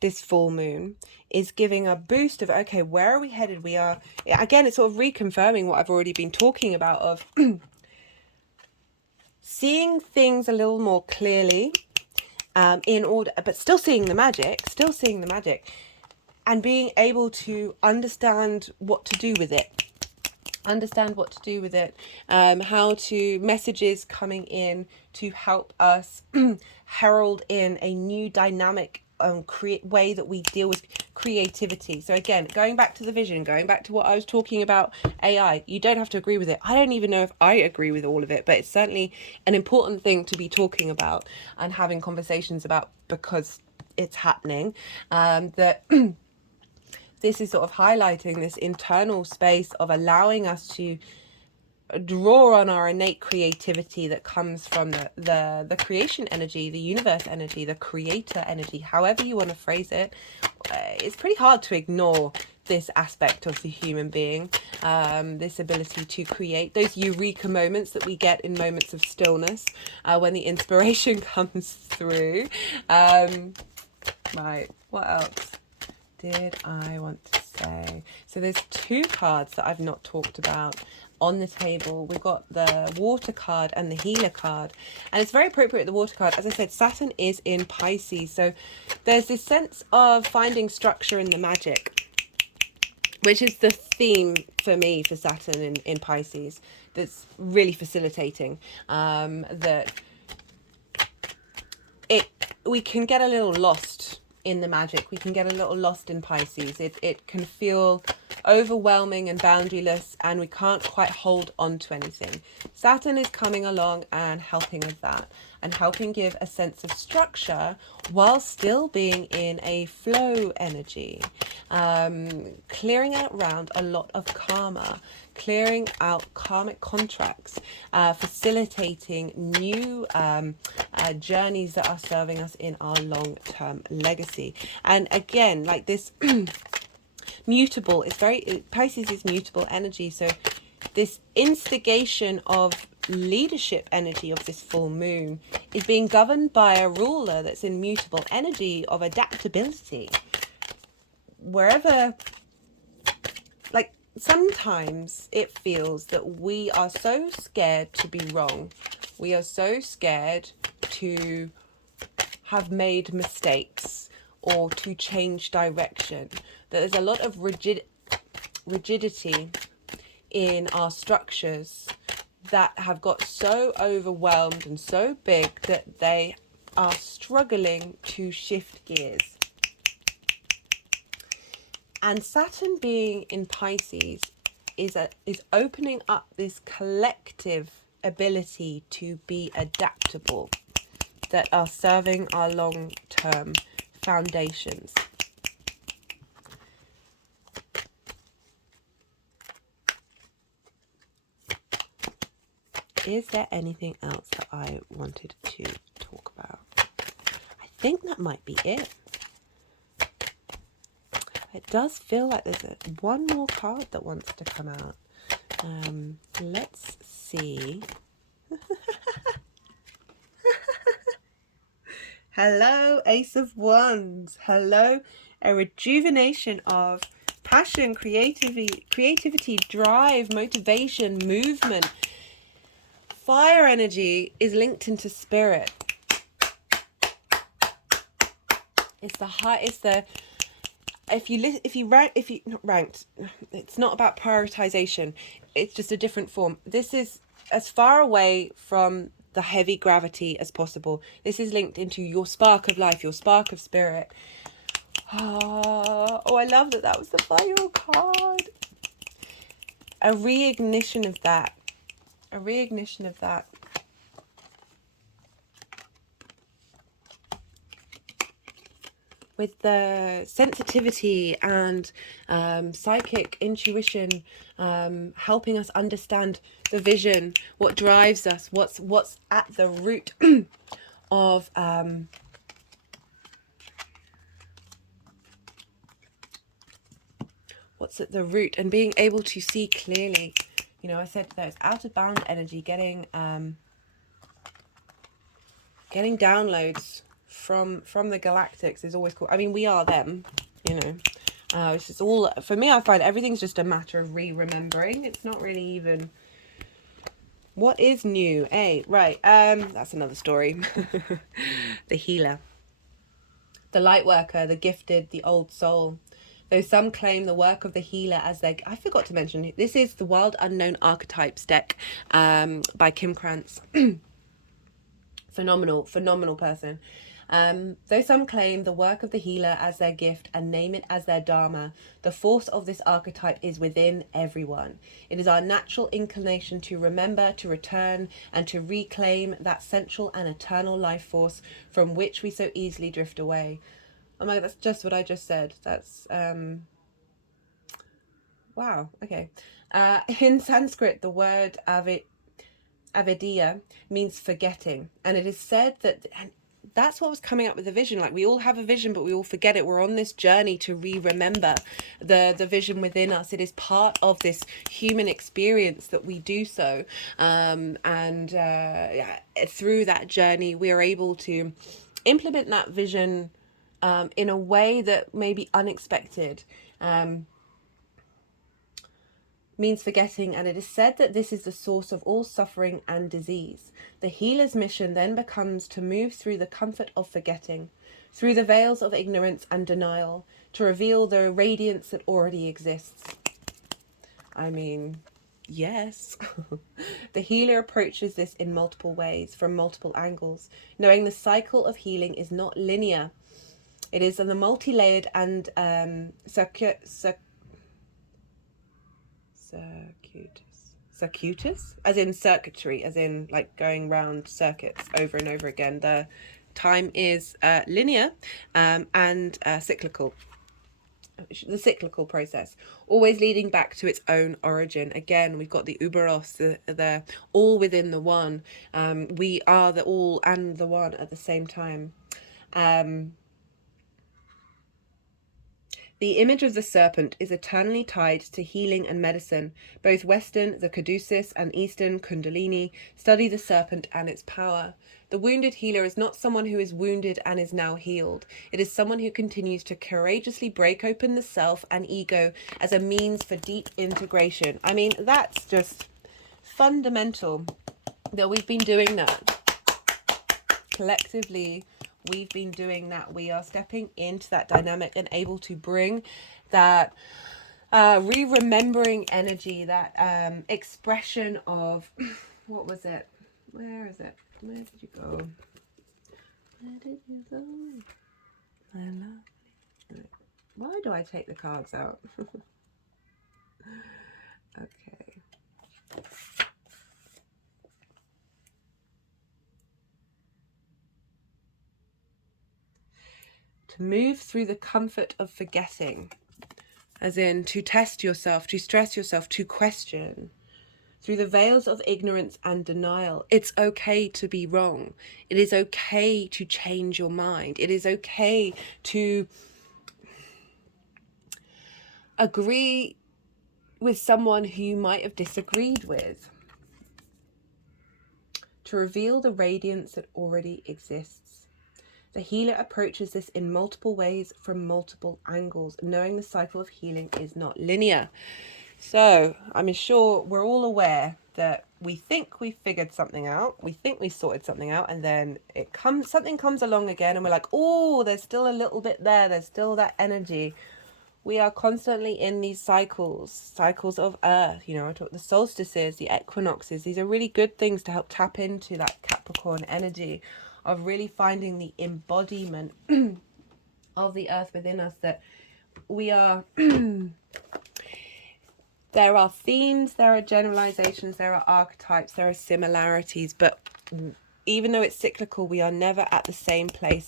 this full moon, is giving a boost of, okay, where are we headed? We are, again, it's sort of reconfirming what I've already been talking about, of seeing things a little more clearly, in order, but still seeing the magic, and being able to understand what to do with it. How to, messages coming in to help us herald in a new dynamic way that we deal with creativity. So again, going back to the vision, going back to what I was talking about, AI, you don't have to agree with it. I don't even know if I agree with all of it, but it's certainly an important thing to be talking about and having conversations about, because it's happening. That this is sort of highlighting this internal space of allowing us to draw on our innate creativity that comes from the creation energy, the universe energy, the creator energy, however you want to phrase it. It's pretty hard to ignore this aspect of the human being, this ability to create, those eureka moments that we get in moments of stillness, when the inspiration comes through. Right, what else did I want to say? So there's 2 cards that I've not talked about on the table. We've got the Water card and the Healer card, and it's very appropriate, the Water card. As I said, Saturn is in Pisces, so there's this sense of finding structure in the magic, which is the theme for me for Saturn in Pisces, that's really facilitating that we can get a little lost in the magic. We can get a little lost in Pisces. It can feel overwhelming and boundaryless, and we can't quite hold on to anything. Saturn is coming along and helping with that, and helping give a sense of structure while still being in a flow energy, clearing out around a lot of karma, clearing out karmic contracts, facilitating new journeys that are serving us in our long-term legacy. And again, like this mutable, Pisces is mutable energy, so this instigation of leadership energy of this full moon is being governed by a ruler that's in mutable energy of adaptability. Wherever, like, sometimes it feels that we are so scared to be wrong, we are so scared to have made mistakes or to change direction, that there's a lot of rigidity in our structures that have got so overwhelmed and so big that they are struggling to shift gears. And Saturn being in Pisces is opening up this collective ability to be adaptable, that are serving our long-term foundations. is there anything else that I wanted to talk about? I think that might be it. It does feel like there's one more card that wants to come out. Let's see. Hello, Ace of Wands. Hello, a rejuvenation of passion, creativity, drive, motivation, movement. Fire energy is linked into spirit. It's the not ranked, it's not about prioritization. It's just a different form. This is as far away from the heavy gravity as possible. This is linked into your spark of life, your spark of spirit. Oh, I love that was the final card. A reignition of that. A reignition of that. With the sensitivity and psychic intuition helping us understand the vision, what drives us, what's at the root of what's at the root, and being able to see clearly. You know, I said there's out of bound energy, getting downloads from the galactics is always cool. I mean, we are them, you know. It's just all, for me, I find everything's just a matter of remembering. It's not really even what is new. Right, that's another story. The healer, the light worker, the gifted, the old soul. Though some claim the work of the healer as their... I forgot to mention, this is the Wild Unknown Archetypes deck by Krans. Phenomenal person. Though some claim the work of the healer as their gift and name it as their dharma, the force of this archetype is within everyone. It is our natural inclination to remember, to return, and to reclaim that central and eternal life force from which we so easily drift away. Oh my God, that's just what I just said. That's, wow, okay. In Sanskrit, the word avidya means forgetting. And it is said that, and that's what was coming up with the vision. Like, we all have a vision, but we all forget it. We're on this journey to remember the vision within us. It is part of this human experience that we do so. Through that journey, we are able to implement that vision in a way that may be unexpected, means forgetting, and it is said that this is the source of all suffering and disease. The healer's mission then becomes to move through the comfort of forgetting, through the veils of ignorance and denial, to reveal the radiance that already exists. I mean, yes. The healer approaches this in multiple ways, from multiple angles, knowing the cycle of healing is not linear. It is the multi-layered and circuitous, as in circuitry, as in like going round circuits over and over again. The time is linear and cyclical. The cyclical process, always leading back to its own origin. Again, we've got the Uberos, the all within the one. We are the all and the one at the same time. The image of the serpent is eternally tied to healing and medicine. Both Western, the Caduceus, and Eastern, Kundalini, study the serpent and its power. The wounded healer is not someone who is wounded and is now healed. It is someone who continues to courageously break open the self and ego as a means for deep integration. I mean, that's just fundamental that we've been doing that. Collectively, we've been doing that. We are stepping into that dynamic and able to bring that remembering energy, that expression of, what was it? Where is it? Where did you go? Where did you go? I love you. Why do I take the cards out? Okay. To move through the comfort of forgetting, as in to test yourself, to stress yourself, to question, through the veils of ignorance and denial. It's okay to be wrong. It is okay to change your mind. It is okay to agree with someone who you might have disagreed with. To reveal the radiance that already exists. The healer approaches this in multiple ways from multiple angles, knowing the cycle of healing is not linear. So I'm sure we're all aware that we think we figured something out, we think we sorted something out, and then something comes along again and we're like, oh, there's still a little bit there, there's still that energy. We are constantly in these cycles of earth. You know, I talk the solstices, the equinoxes. These are really good things to help tap into that Capricorn energy of really finding the embodiment of the earth within us, that we are there are themes, there are generalizations, there are archetypes, there are similarities, but even though it's cyclical, we are never at the same place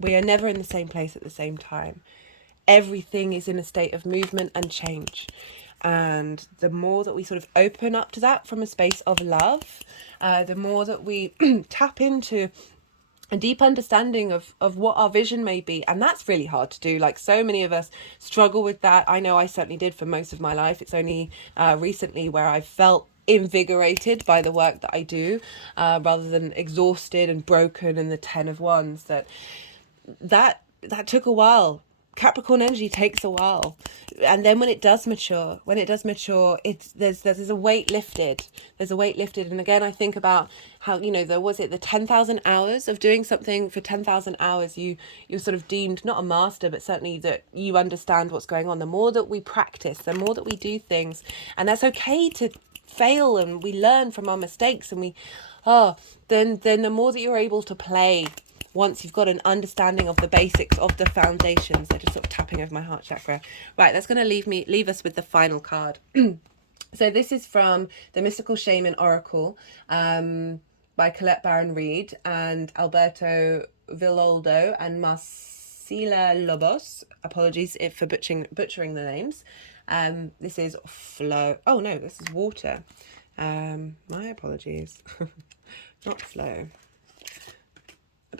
we are never in the same place at the same time. Everything is in a state of movement and change. And the more that we sort of open up to that from a space of love, the more that we tap into a deep understanding of what our vision may be. And that's really hard to do. Like, so many of us struggle with that. I know I certainly did for most of my life. It's only recently where I felt invigorated by the work that I do, rather than exhausted and broken and the 10 of Wands. That took a while. Capricorn energy takes a while, and then when it does mature, there's a weight lifted. And again, I think about how, you know, the 10,000 hours of doing something for 10,000 hours, you're sort of deemed not a master, but certainly that you understand what's going on. The more that we practice, the more that we do things, and that's okay to fail, and we learn from our mistakes, and then the more that you're able to play. Once you've got an understanding of the basics of the foundations. They're just sort of tapping over my heart chakra. Right, that's going to leave us with the final card. So this is from the Mystical Shaman Oracle, by Colette Baron Reed and Alberto Villoldo and Marcela Lobos. Apologies for butchering the names. This is flow. Oh no, this is water. My apologies. Not flow.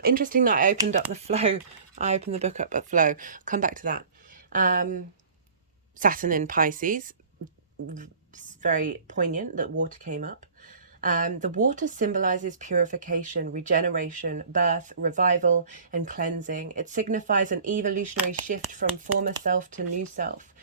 Interesting that I opened up the flow. I opened the book up at flow. Come back to that. Saturn in Pisces. It's very poignant that water came up. The water symbolizes purification, regeneration, birth, revival, and cleansing. It signifies an evolutionary shift from former self to new self.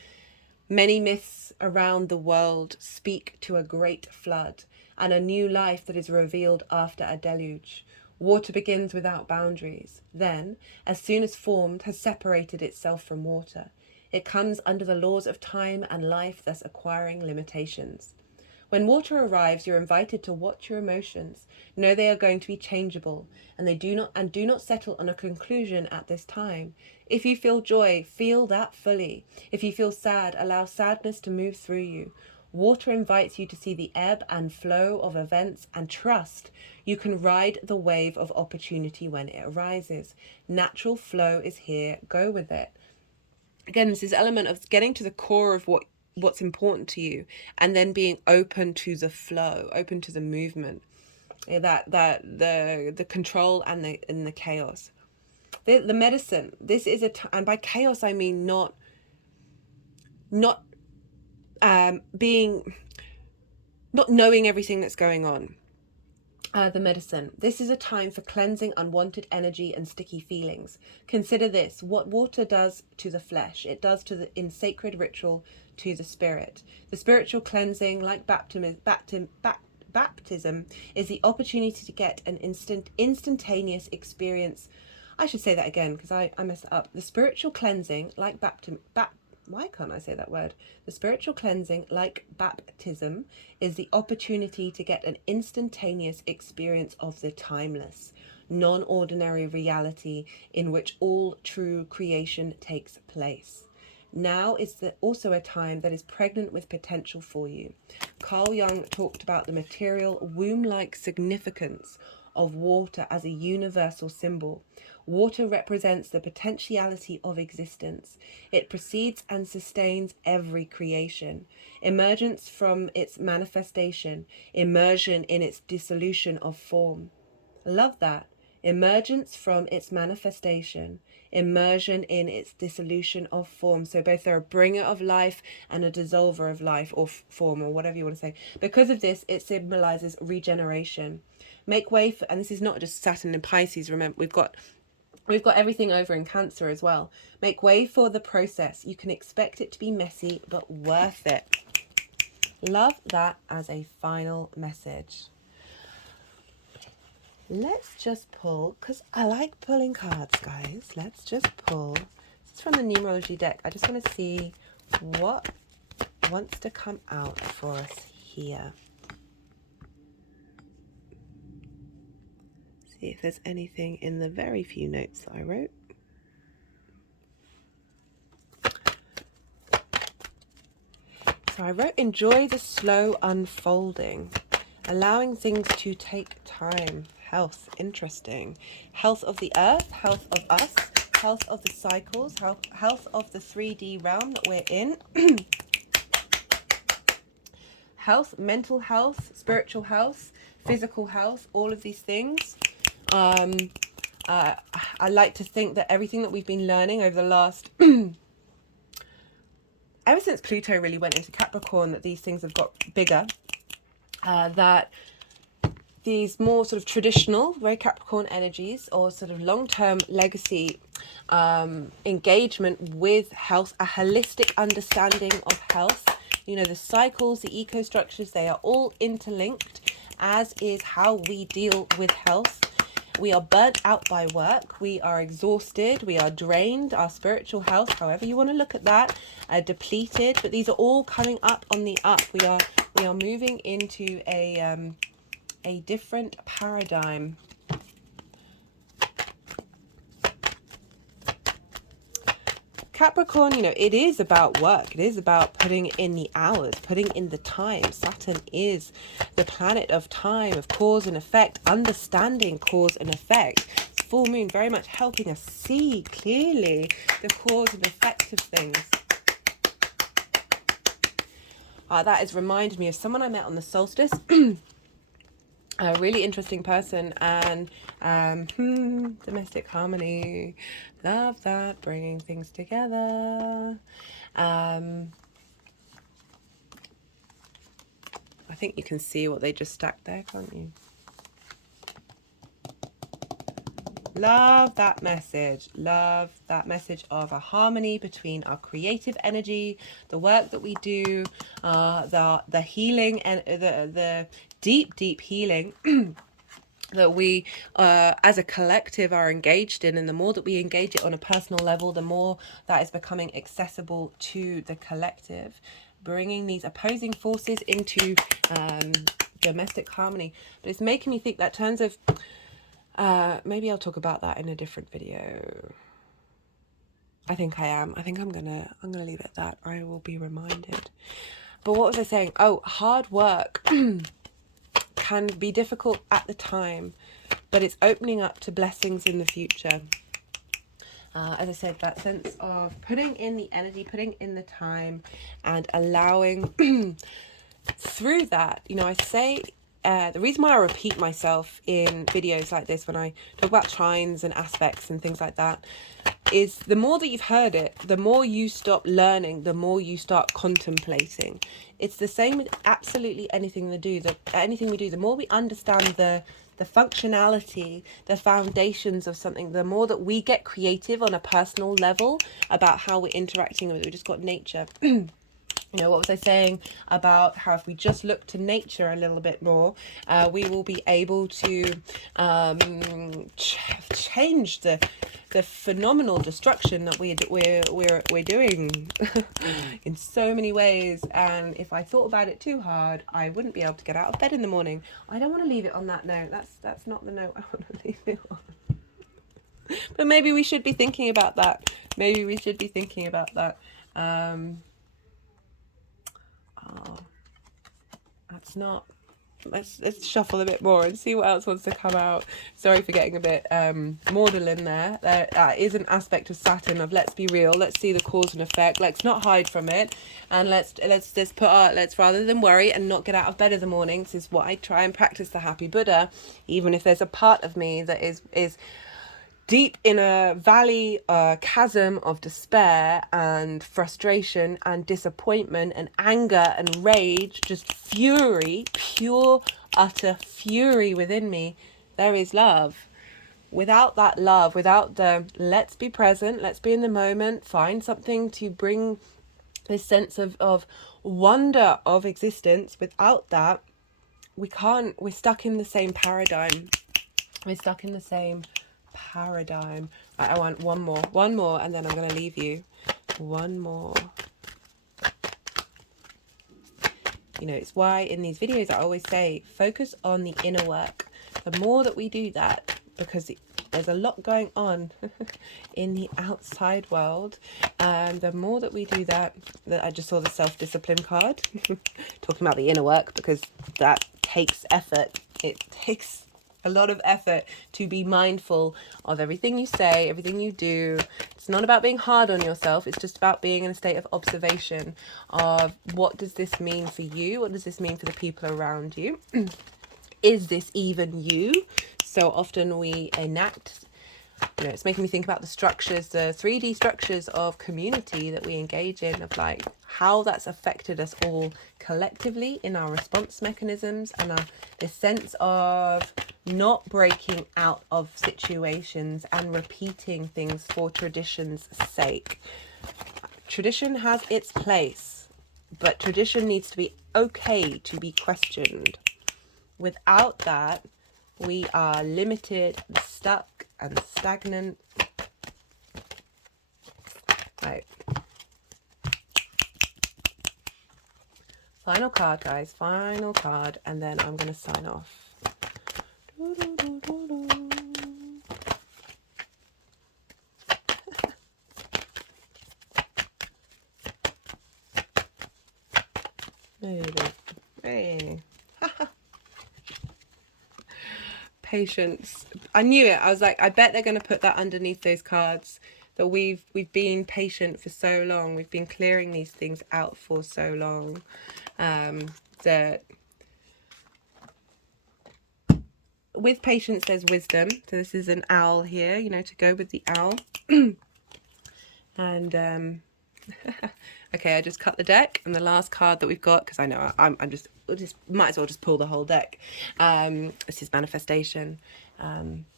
Many myths around the world speak to a great flood and a new life that is revealed after a deluge. Water begins without boundaries, then, as soon as formed, has separated itself from water. It comes under the laws of time and life, thus acquiring limitations. When water arrives, you're invited to watch your emotions. Know they are going to be changeable, and do not settle on a conclusion at this time. If you feel joy, feel that fully. If you feel sad, allow sadness to move through you. Water invites you to see the ebb and flow of events and trust you can ride the wave of opportunity when it arises. Natural flow is here. Go with it. Again, this is element of getting to the core of what's important to you, and then being open to the flow, open to the movement, the control and the chaos. The medicine. This is and by chaos I mean not knowing everything that's going on. The medicine. This is a time for cleansing unwanted energy and sticky feelings. Consider this: what water does to the flesh, it does in sacred ritual to the spirit. The spiritual cleansing, like baptism, is the opportunity to get an instantaneous experience. I should say that again because I messed it up. The spiritual cleansing, like why can't I say that word? The spiritual cleansing, like baptism, is the opportunity to get an instantaneous experience of the timeless, non-ordinary reality in which all true creation takes place. Now is also a time that is pregnant with potential for you. Carl Jung talked about the material womb-like significance of water as a universal symbol. Water represents the potentiality of existence. It precedes and sustains every creation. Emergence from its manifestation, immersion in its dissolution of form. Love that. Emergence from its manifestation, immersion in its dissolution of form. So both are a bringer of life and a dissolver of life, or form, or whatever you want to say. Because of this, it symbolizes regeneration. Make way for, and this is not just Saturn and Pisces, remember, we've got everything over in Cancer as well. Make way for the process. You can expect it to be messy, but worth it. Love that as a final message. Let's just pull, because I like pulling cards, guys. Let's just pull. This is from the Numerology deck. I just want to see what wants to come out for us here. See if there's anything in the very few notes that I wrote. So I wrote, enjoy the slow unfolding, allowing things to take time. Health, interesting. Health of the earth, health of us, health of the cycles, health of the 3D realm that we're in. Health, mental health, spiritual health, physical health, all of these things. I like to think that everything that we've been learning over the last ever since Pluto really went into Capricorn, that these things have got bigger, that these more sort of traditional, very Capricorn energies, or sort of long-term legacy engagement with health, a holistic understanding of health, you know, the cycles, the eco-structures, they are all interlinked, as is how we deal with health. We are burnt out by work, we are exhausted, we are drained, our spiritual health, however you want to look at that, depleted, but these are all coming up on the up. We are moving into a different paradigm. Capricorn, you know, it is about work. It is about putting in the hours, putting in the time. Saturn is the planet of time, of cause and effect, understanding cause and effect. It's full moon very much helping us see clearly the cause and effect of things. That has reminded me of someone I met on the solstice. A really interesting person, and domestic harmony, love that, bringing things together. I think you can see what they just stacked there, can't you? Love that message of a harmony between our creative energy, the work that we do, the healing, and the deep healing that we as a collective are engaged in. And the more that we engage it on a personal level, the more that is becoming accessible to the collective, bringing these opposing forces into domestic harmony. But it's making me think that in terms of maybe I'll talk about that in a different video. I think I'm gonna leave it at that. I will be reminded. But what was I saying? Oh, hard work can be difficult at the time, but it's opening up to blessings in the future. As I said, that sense of putting in the energy, putting in the time, and allowing through that, you know, I say, the reason why I repeat myself in videos like this when I talk about trines and aspects and things like that, is the more that you've heard it, the more you stop learning, the more you start contemplating. It's the same with absolutely anything we do. The more we understand the functionality, the foundations of something, the more that we get creative on a personal level about how we're interacting with it. We just got nature. You know, what was I saying about how if we just look to nature a little bit more, we will be able to change the phenomenal destruction that we're doing in so many ways. And if I thought about it too hard, I wouldn't be able to get out of bed in the morning. I don't want to leave it on that note. That's not the note I want to leave it on. But maybe we should be thinking about that. Oh, that's not let's shuffle a bit more and see what else wants to come out. Sorry for getting a bit maudlin there. There is an aspect of Saturn of let's be real, let's see the cause and effect, let's not hide from it, and let's just let's rather than worry and not get out of bed in the mornings is what I try and practice the happy Buddha, even if there's a part of me that is deep in a valley, a chasm of despair and frustration and disappointment and anger and rage, just fury, pure, utter fury within me. There is love. Without that love, without the let's be present, let's be in the moment, find something to bring this sense of wonder of existence, without that, we're stuck in the same paradigm. We're stuck in the same paradigm. Right, I want one more, and then I'm going to leave you. One more. You know, it's why in these videos I always say focus on the inner work. The more that we do that, because there's a lot going on in the outside world, and the more that we do that, I just saw the self-discipline card talking about the inner work, because that takes effort. It takes a lot of effort to be mindful of everything you say, everything you do. It's not about being hard on yourself. It's just about being in a state of observation of what does this mean for you? What does this mean for the people around you? Is this even you? So often we enact, you know, it's making me think about the structures, the 3D structures of community that we engage in, of like how that's affected us all collectively in our response mechanisms, and this sense of not breaking out of situations and repeating things for tradition's sake. Tradition has its place, but tradition needs to be okay to be questioned. Without that, we are limited, and stuck, and stagnant. Right. Final card, guys. Final card, and then I'm going to sign off. Hey. Patience. I knew it. I was like, I bet they're going to put that underneath those cards, that we've been patient for so long. We've been clearing these things out for so long. That with patience there's wisdom. So this is an owl here, you know, to go with the owl. And okay, I just cut the deck, and the last card that we've got, because I know I'm just might as well just pull the whole deck. This is manifestation.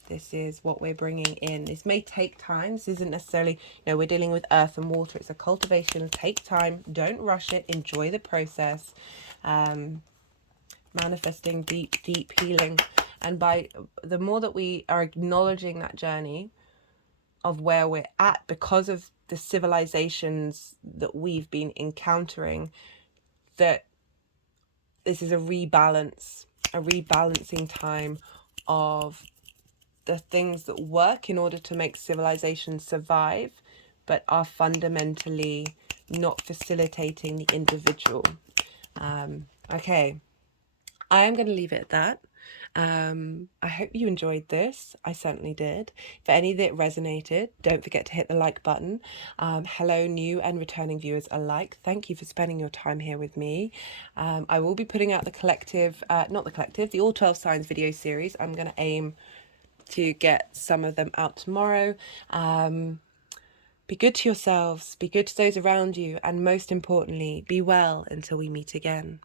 This is what we're bringing in. This may take time. This isn't necessarily, you know, we're dealing with earth and water. It's a cultivation. Take time. Don't rush it. Enjoy the process. Manifesting deep healing. And by the more that we are acknowledging that journey of where we're at because of the civilizations that we've been encountering, that this is a rebalancing time of the things that work in order to make civilizations survive, but are fundamentally not facilitating the individual. Okay, I am going to leave it at that. I hope you enjoyed this. I certainly did. If any of it resonated, don't forget to hit the like button. Hello, new and returning viewers alike. Thank you for spending your time here with me. I will be putting out the collective, the All 12 Signs video series. I'm going to aim to get some of them out tomorrow. Be good to yourselves, be good to those around you, and most importantly, be well until we meet again.